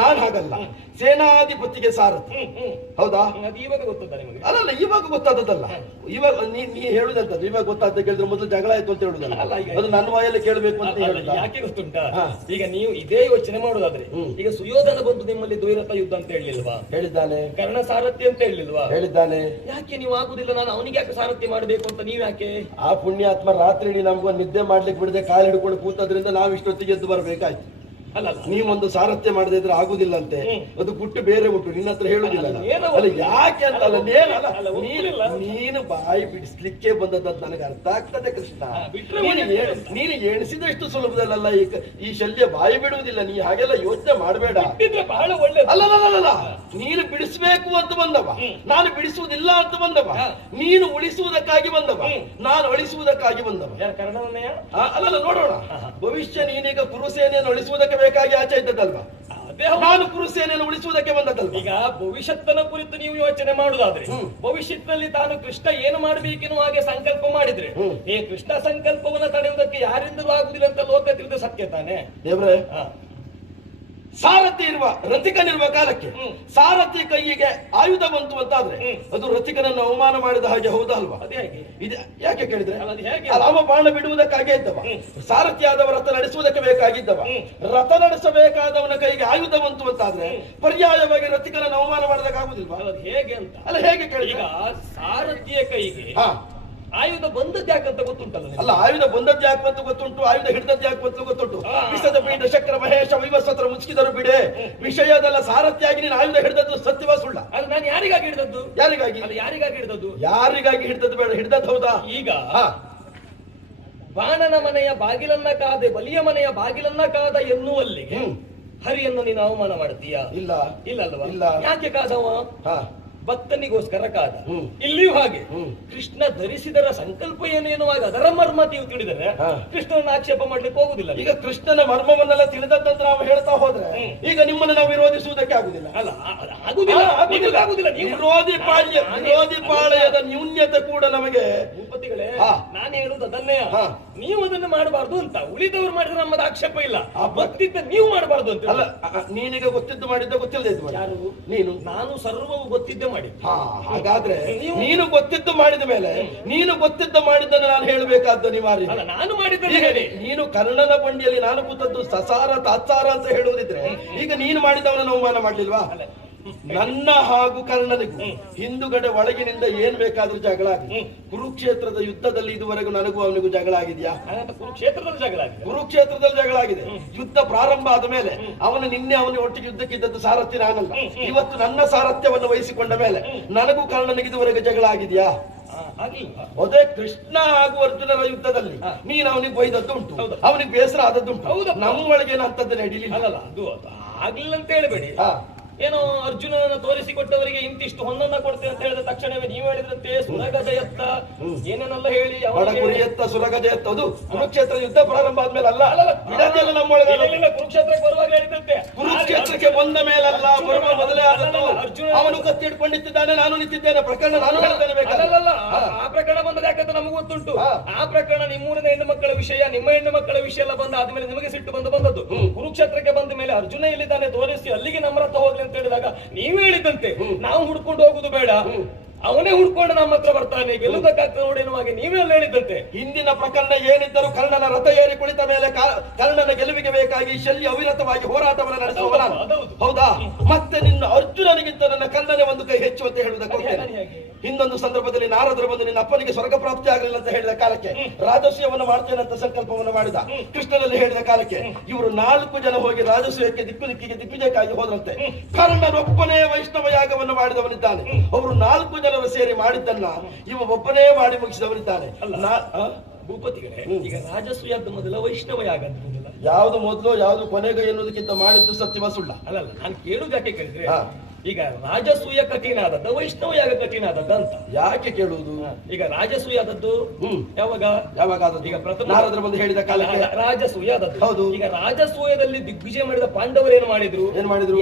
ನಾನು ಹಾಗಲ್ಲ, ಸೇನಾಧಿಪತಿಗೆ ಸಾರಥಿ. ಹೌದಾ? ಇವಾಗ ಗೊತ್ತದ ನಿಮಗೆ? ಅಲ್ಲಲ್ಲ, ಇವಾಗ ಗೊತ್ತಾದದ್ದಲ್ಲ. ಇವಾಗ ನೀ ಹೇಳುದಂತದ್ದು ಇವಾಗ ಗೊತ್ತಾದ ಕೇಳಿದ್ರೆ ಮೊದಲು ಜಗಳ ಆಯ್ತು ಅಂತ ಹೇಳುದಲ್ಲ. ಅದು ನನ್ನ ವಾಯಲ್ಲಿ ಕೇಳಬೇಕು ಅಂತ ಹೇಳುದ. ಯಾಕೆ ಗೊತ್ತುಂಟಾ? ಈಗ ನೀವು ಇದೇ ಯೋಚನೆ ಮಾಡುದಾದ್ರೆ ಈಗ ಸುಯೋಧನ ಬಂದು ನಿಮ್ಮಲ್ಲಿ ದ್ವೈರಥ ಯುದ್ಧ ಅಂತ ಹೇಳಿಲ್ವಾ? ಹೇಳಿದ್ದಾನೆ. ಕರ್ಣ ಸಾರಥ್ಯ ಅಂತ ಹೇಳಿಲ್ವಾ? ಹೇಳಿದ್ದಾನೆ. ಯಾಕೆ ನೀವು ಆಗುದಿಲ್ಲ, ನಾನು ಅವನಿಗೆ ಯಾಕೆ ಸಾರಥ್ಯ ಮಾಡಬೇಕು ಅಂತ ನೀವ್ ಯಾಕೆ? ಆ ಪುಣ್ಯಾತ್ಮ ರಾತ್ರಿ ಇಡೀ ನಮ್ಗೊಂದು ನಿದ್ದೆ ಮಾಡ್ಲಿಕ್ಕೆ ಬಿಡದೆ ಕಾಲು ಹಿಡ್ಕೊಂಡು ಕೂತದ್ರಿಂದ ನಾವು ಇಷ್ಟೊತ್ತಿಗೆ ಎದ್ದು ಬರ್ಬೇಕಾಯ್ತು. ಅಲ್ಲ, ನೀವೊಂದು ಸಾರಥ್ಯ ಮಾಡದೇ ಇದ್ರೆ ಆಗುದಿಲ್ಲ ಅಂತೆ. ಅದು ಗುಟ್ಟು ಬೇರೆ ಉಂಟು, ನಿನ್ನ ಹತ್ರ ಹೇಳುದಿಲ್ಲ. ಅಲ್ಲ, ಯಾಕೆ ಅಂತ ಅಲ್ಲ, ನೀನು ಬಾಯಿ ಬಿಡಿಸ್ಲಿಕ್ಕೆ ಬಂದದ್ದು ನನಗೆ ಅರ್ಥ ಆಗ್ತದೆ ಕೃಷ್ಣ. ನೀನು ಎಣಿಸಿದಷ್ಟು ಸುಲಭದಲ್ಲ ಈ ಶಲ್ಯ ಬಾಯಿ ಬಿಡುವುದಿಲ್ಲ. ನೀ ಹಾಗೆಲ್ಲ ಯೋಚನೆ ಮಾಡಬೇಡ. ಬಹಳ ಒಳ್ಳೆ. ಅಲ್ಲ, ನೀನು ಬಿಡಿಸ್ಬೇಕು ಅಂತ ಬಂದವ, ನಾನು ಬಿಡಿಸುವುದಿಲ್ಲ ಅಂತ ಬಂದವ. ನೀನು ಉಳಿಸುವುದಕ್ಕಾಗಿ ಬಂದವ, ನಾನು ಅಳಿಸುವುದಕ್ಕಾಗಿ ಬಂದವ. ಅಲ್ಲಲ್ಲ, ನೋಡೋಣ. ಭವಿಷ್ಯ ನೀನೀಗ ಕುರುಸೇನೆಯನ್ನು ಅಳಿಸುವುದಕ್ಕೆ ಬೇಕಾಗಿ ಆಚೆ ಇದ್ದದಲ್ವಾ? ನಾನು ಕುರುಸೇನೆಯನ್ನು ಉಳಿಸುವುದಕ್ಕೆ ಬಂದದ್ದಲ್ವ? ಈಗ ಭವಿಷ್ಯತ್ತನ ಕುರಿತು ನೀವು ಯೋಚನೆ ಮಾಡುದಾದ್ರೆ ಭವಿಷ್ಯತ್ನಲ್ಲಿ ತಾನು ಕೃಷ್ಣ ಏನು ಮಾಡಬೇಕೆನ್ನುವ ಹಾಗೆ ಸಂಕಲ್ಪ ಮಾಡಿದ್ರೆ ಈ ಕೃಷ್ಣ ಸಂಕಲ್ಪವನ್ನು ತಡೆಯುವುದಕ್ಕೆ ಯಾರಿಂದಲೂ ಆಗುದಿಲ್ಲ ಅಂತ ಲೋಕ ತಿಳಿದ ಸತ್ಯ ತಾನೆ. ದೇವ್ರೆ, ಸಾರಥಿ ಇರುವ ರಥಿಕನಿರುವ ಕಾಲಕ್ಕೆ ಸಾರಥಿ ಕೈಯಿಗೆ ಆಯುಧ ಬಂತು ಅಂತಾದ್ರೆ ಅದು ರಥಿಕನನ್ನು ಅವಮಾನ ಮಾಡಿದ ಹಾಗೆ, ಹೌದಾ ಅಲ್ವಾ? ಯಾಕೆ ಕೇಳಿದ್ರೆ ಅವ ಬಾಣ ಬಿಡುವುದಕ್ಕಾಗೇ ಇದ್ದವ, ಸಾರಥಿಯಾದವ ರಥ ನಡೆಸುವುದಕ್ಕೆ ಬೇಕಾಗಿದ್ದವ. ರಥ ನಡೆಸಬೇಕಾದವನ ಕೈಗೆ ಆಯುಧ ಬಂತು ಅಂತಾದ್ರೆ ಪರ್ಯಾಯವಾಗಿ ರಥಿಕನನ್ನು ಅವಮಾನ ಮಾಡಿದಾಗುದಿಲ್ವಾ? ಹೇಗೆ ಅಂತ ಅಲ್ಲ, ಹೇಗೆ ಕೇಳಿ. ಈಗ ಸಾರಥಿಯ ಕೈಗೆ ಆಯುಧ ಬಂದದ್ದು ಯಾಕಂತ ಗೊತ್ತುಂಟಲ್ಲ? ಅಲ್ಲ, ಆಯುಧ ಬಂದದ್ದು ಯಾಕಂತ ಗೊತ್ತುಂಟು, ಆಯುಧ ಹಿಡಿದದ್ದು ಯಾಕಂತ ಗೊತ್ತುಂಟು. ವಿಷದ ಪೀಠ ಶಕ್ರ ಮಹೇಶ ವೈವಸ್ವತ್ರ ಮುಚ್ಚಿದರು ಬಿಡೆ ವಿಷಯದಲ್ಲ. ಸಾರಥಿಯಾಗಿ ನೀನು ಆಯುಧ ಹಿಡಿದದ್ದು ಸತ್ಯವ ಸುಳ್ಳ? ಅದು ನಾನು ಯಾರಿಗಾಗಿ ಹಿಡಿದದ್ದು? ಯಾರಿಗಾಗಿ? ಯಾರಿಗಾಗಿ ಹಿಡಿದದ್ದು? ಯಾರಿಗಾಗಿ ಹಿಡಿದದ್ದು ಬೇಡ, ಹಿಡಿದದ್ದು ಹೌದಾ? ಈಗ ಬಾಣನ ಮನೆಯ ಬಾಗಿಲನ್ನ ಕಾದೆ ಬಲಿಯ ಮನೆಯ ಬಾಗಿಲನ್ನ ಕಾದ ಎನ್ನುವಲ್ಲಿಗೆ ಹರಿಯನ್ನು ನೀನು ಅವಮಾನ ಮಾಡ್ತೀಯಾ? ಇಲ್ಲ. ಇಲ್ಲ ಅಲ್ವಾ? ಯಾಕೆ ಕಾದವ? ಭಕ್ತನಿಗೋಸ್ಕರ ಕಾದ. ಇಲ್ಲಿಯೂ ಹಾಗೆ ಕೃಷ್ಣ ಧರಿಸಿದರ ಸಂಕಲ್ಪ ಏನು ಎನ್ನುವಾಗ ಅದರ ಮರ್ಮ ನೀವು ತಿಳಿದರೆ ಕೃಷ್ಣನ ಆಕ್ಷೇಪ ಮಾಡ್ಲಿಕ್ಕೆ ಹೋಗುದಿಲ್ಲ. ಈಗ ಕೃಷ್ಣನ ಮರ್ಮವನ್ನೆಲ್ಲ ತಿಳಿದದ್ದಂತ ನಾವು ಹೇಳ್ತಾ ಹೋದ್ರೆ ಈಗ ನಿಮ್ಮನ್ನು ನಾವು ವಿರೋಧಿಸುವುದಕ್ಕೆ ಆಗುದಿಲ್ಲ. ಅಲ್ಲ ಆಗುದಿಲ್ಲ. ವಿರೋಧಿ ಪಾಳೆಯದ ನ್ಯೂನ್ಯತೆ ಕೂಡ ನಮಗೆ. ಭೂಪತಿಗಳೇ, ನಾನು ಹೇಳುವುದು ಅದನ್ನೇ, ನೀವು ಅದನ್ನು ಮಾಡಬಾರ್ದು ಅಂತ. ಉಳಿದವರು ಮಾಡಿದ್ರೆ ನಮ್ಮದು ಆಕ್ಷೇಪ ಇಲ್ಲ, ಗೊತ್ತಿದ್ದ ನೀವು ಮಾಡಬಾರ್ದು ಅಂತ. ಅಲ್ಲ, ನೀನೀಗ ಗೊತ್ತಿದ್ದು ಮಾಡಿದ್ದ ಗೊತ್ತಿಲ್ಲದೆ ಇದ್ದು ಮಾಡಿ. ಯಾರು? ನೀನು. ನಾನು ಸರ್ವವು ಗೊತ್ತಿದ್ದೆ ಮಾಡಿ. ಹಾಗಾದ್ರೆ ನೀನು ಗೊತ್ತಿದ್ದು ಮಾಡಿದ ಮೇಲೆ ನೀನು ಗೊತ್ತಿದ್ದ ಮಾಡಿದ್ದನ್ನು ನಾನು ಹೇಳಬೇಕಾದ್ದು ಅನಿವಾರ್ಯ. ಅಲ್ಲ, ನಾನು ಮಾಡಿದ್ದೆ. ನೀನು ಕರ್ಣನ ಬಂಡಿಯಲ್ಲಿ ನಾನು ಕೂತದ್ದು ಸಸಾರ ತಾತ್ಸಾರ ಅಂತ ಹೇಳುವುದಿದ್ರೆ ಈಗ ನೀನು ಮಾಡಿದವನನ್ನು ಅವಮಾನ ಮಾಡ್ಲಿಲ್ವಾ? ನನ್ನ ಹಾಗೂ ಕರ್ಣನಿಗೂ ಹಿಂದುಗಡೆ ಒಳಗಿನಿಂದ ಏನ್ ಬೇಕಾದ್ರೂ ಜಗಳ ಆಗಿದೆ. ಕುರುಕ್ಷೇತ್ರದ ಯುದ್ಧದಲ್ಲಿ ಇದುವರೆಗೂ ನನಗೂ ಅವನಿಗೂ ಜಗಳ ಆಗಿದ್ಯಾ? ಕುರುಕ್ಷೇತ್ರದಲ್ಲಿ ಜಗಳ ಆಗಿದೆ. ಕುರುಕ್ಷೇತ್ರದಲ್ಲಿ ಜಗಳ ಆಗಿದೆ. ಯುದ್ಧ ಪ್ರಾರಂಭ ಆದ ಮೇಲೆ ನಿನ್ನೆ ಅವನ ಒಟ್ಟಿಗೆ ಯುದ್ಧಕ್ಕಿದ್ದದ್ದು ಸಾರಥ್ಯ ನಾನಲ್ಲ. ಇವತ್ತು ನನ್ನ ಸಾರಥ್ಯವನ್ನು ವಹಿಸಿಕೊಂಡ ಮೇಲೆ ನನಗೂ ಕರ್ಣನಿಗೆ ಇದುವರೆಗೂ ಜಗಳ ಆಗಿದ್ಯಾ? ಅದೇ ಕೃಷ್ಣ ಹಾಗೂ ಅರ್ಜುನರ ಯುದ್ಧದಲ್ಲಿ ನೀನು ಅವನಿಗೆ ಬೈದದ್ದು ಉಂಟು, ಅವನಿಗೆ ಬೇಸರ ಆದದ್ದುಂಟು. ನಮ್ಮೊಳಗೆ ಏನಂತದ್ದು ನಡೀಲಿ. ಅಲ್ಲಲ್ಲ, ಅದು ಆಗ್ಲಿಲ್ಲ ಅಂತ ಹೇಳಬೇಡಿ. ಏನೋ ಅರ್ಜುನನ ತೋರಿಸಿಕೊಟ್ಟವರಿಗೆ ಇಂತಿಷ್ಟು ಹೊನ್ನನ್ನ ಕೊಡ್ತೇವೆ ಅಂತ ಹೇಳಿದ ತಕ್ಷಣವೇ ನೀವು ಹೇಳಿದ್ರಂತೆ ಸುರಗಜ ಎತ್ತ ಏನೇನೆಲ್ಲ ಹೇಳಿ ಗುರಿ ಎತ್ತ ಸುರಗಜ ಎತ್ತ. ಅದು ಕುರುಕ್ಷೇತ್ರ ಯುದ್ಧ ಪ್ರಾರಂಭ ಆದ್ಮೇಲೆ ಅಲ್ಲ, ಬಿಡದೆಲ್ಲ ನಮ್ಮೊಳಗೆ. ಕುರುಕ್ಷೇತ್ರಕ್ಕೆ ಬರುವಾಗ ಹೇಳಿದಂತೆ. ಕುರುಕ್ಷೇತ್ರಕ್ಕೆ ಬಂದ ಮೇಲಲ್ಲ, ಬರುವ ಮೊದಲೇ ಆದದ್ದು. ಅರ್ಜುನ ಅವನು ಕತ್ತಿ ಹಿಡ್ಕೊಂಡು ನಿಂತಿದ್ದಾನೆ, ನಾನು ನಿಂತಿದ್ದೇನೆ. ಪ್ರಕರಣ ನಾನು ಹೇಳ್ತೇನೆ. ಬೇಕಾದಲ್ಲ, ಆ ಪ್ರಕರಣ ಬಂದದ ಯಾಕಂತ ನಮಗೂ ಗೊತ್ತುಂಟು. ಆ ಪ್ರಕರಣ ನಿಮ್ಮೂರಿನ ಹೆಣ್ಣು ಮಕ್ಕಳ ವಿಷಯ, ನಿಮ್ಮ ಹೆಣ್ಣು ಮಕ್ಕಳ ವಿಷಯ ಎಲ್ಲ ಬಂದ ಆದ್ಮೇಲೆ ನಿಮಗೆ ಸಿಟ್ಟು ಬಂದದ್ದು. ಕುರುಕ್ಷೇತ್ರಕ್ಕೆ ಬಂದ ಮೇಲೆ ಅರ್ಜುನ ಎಲ್ಲಿದ್ದಾನೆ ತೋರಿಸಿ ಅಲ್ಲಿಗೆ ನಮ್ಮ ರಥ ಹೋಗ್ಲಿ ಅಂತ ಹೇಳಿದಾಗ ನೀವು ಹೇಳಿದಂತೆ ನಾವು ಹುಡ್ಕೊಂಡು ಹೋಗುದು ಬೇಡ, ಅವನೇ ಹುಡ್ಕೊಂಡು ನಮ್ಮ ಹತ್ರ ಬರ್ತಾನೆ, ಗೆಲ್ಲುವುದಕ್ಕಾಗ್ತದೆ ನೋಡಿ ಎನ್ನುವಾಗ ನೀವೆಲ್ಲ ಹೇಳಿದಂತೆ. ಹಿಂದಿನ ಪ್ರಕರಣ ಏನಿದ್ದರೂ ಕರ್ಣನ ರಥ ಏರಿ ಕುಳಿತ ಮೇಲೆ ಕರ್ಣನ ಗೆಲುವಿಗೆ ಬೇಕಾಗಿ ಶಲ್ಯ ಅವಿರತವಾಗಿ ಹೋರಾಟವನ್ನು ನಡೆಸುವವನ. ಹೌದಾ? ಮತ್ತೆ ನಿನ್ನ ಅರ್ಜುನನಿಗಿಂತ ನನ್ನ ಕರ್ಣನೇ ಒಂದು ಕೈ ಹೆಚ್ಚು ಅಂತ ಹೇಳುವುದಕ್ಕೆ ಹಿಂದೊಂದು ಸಂದರ್ಭದಲ್ಲಿ ನಾರದರು ಬಂದು ನಿನ್ನ ಅಪ್ಪನಿಗೆ ಸ್ವರ್ಗ ಪ್ರಾಪ್ತಿ ಆಗಲಿಲ್ಲ ಅಂತ ಹೇಳಿದ ಕಾಲಕ್ಕೆ ರಾಜಸೂಯವನ್ನು ಮಾಡ್ತೇನೆ ಅಂತ ಸಂಕಲ್ಪವನ್ನು ಮಾಡಿದ. ಕೃಷ್ಣನಲ್ಲಿ ಹೇಳಿದ ಕಾಲಕ್ಕೆ ಇವರು 4 ಜನ ಹೋಗಿ ರಾಜಸೂಯಕ್ಕೆ ದಿಕ್ಕಿಗೆ ದಿಗ್ವಿಜಯಕ್ಕಾಗಿ ಹೋದಂತೆ. ಕರ್ಣನೊಬ್ಬನೇ ವೈಷ್ಣವ ಯಾಗವನ್ನು ಮಾಡಿದವನಿದ್ದಾನೆ. ಅವರು 4 ಜನರು ಸೇರಿ ಮಾಡಿದ್ದನ್ನ ಇವ ಒಬ್ಬನೇ ಮಾಡಿ ಮುಗಿಸಿದವನಿದ್ದಾನೆ. ಭೂಪತಿಗಳೇ, ಈಗ ರಾಜಸೂಯದ ಮೊದಲ ವೈಷ್ಣವ ಯಾಗ ಯಾವ್ದು ಮೊದಲು ಯಾವ್ದು ಕೊನೆಗೆ ಎನ್ನುವುದಕ್ಕಿಂತ ಮಾಡಿದ್ದು ಸತ್ಯವ ಸುಳ್ಳ? ಅಲ್ಲಲ್ಲ, ನಾನು ಕೇಳುದು ಯಾಕೆ ಕೇಳಿದ್ರೆ ಈಗ ರಾಜಸೂಯ ಕಠಿಣ ಆದದ್ದ ವೈಷ್ಣವ ಯಾಗ ಕಠಿಣ ಆದದ್ದ ಅಂತ ಯಾಕೆ ಕೇಳುವುದು? ಈಗ ರಾಜಸೂಯ ಆದದ್ದು ಯಾವಾಗ ಆದದ್ದು? ಈಗ ಪ್ರಥಮ ನಾರದರು ಬಂದು ಹೇಳಿದ ಕಾಲಕ್ಕೆ ರಾಜಸೂಯ ಆದದ್ದು. ಹೌದು. ಈಗ ರಾಜಸೂಯದಲ್ಲಿ ದಿಗ್ವಿಜಯ ಮಾಡಿದ ಪಾಂಡವರು ಏನ್ ಮಾಡಿದ್ರು?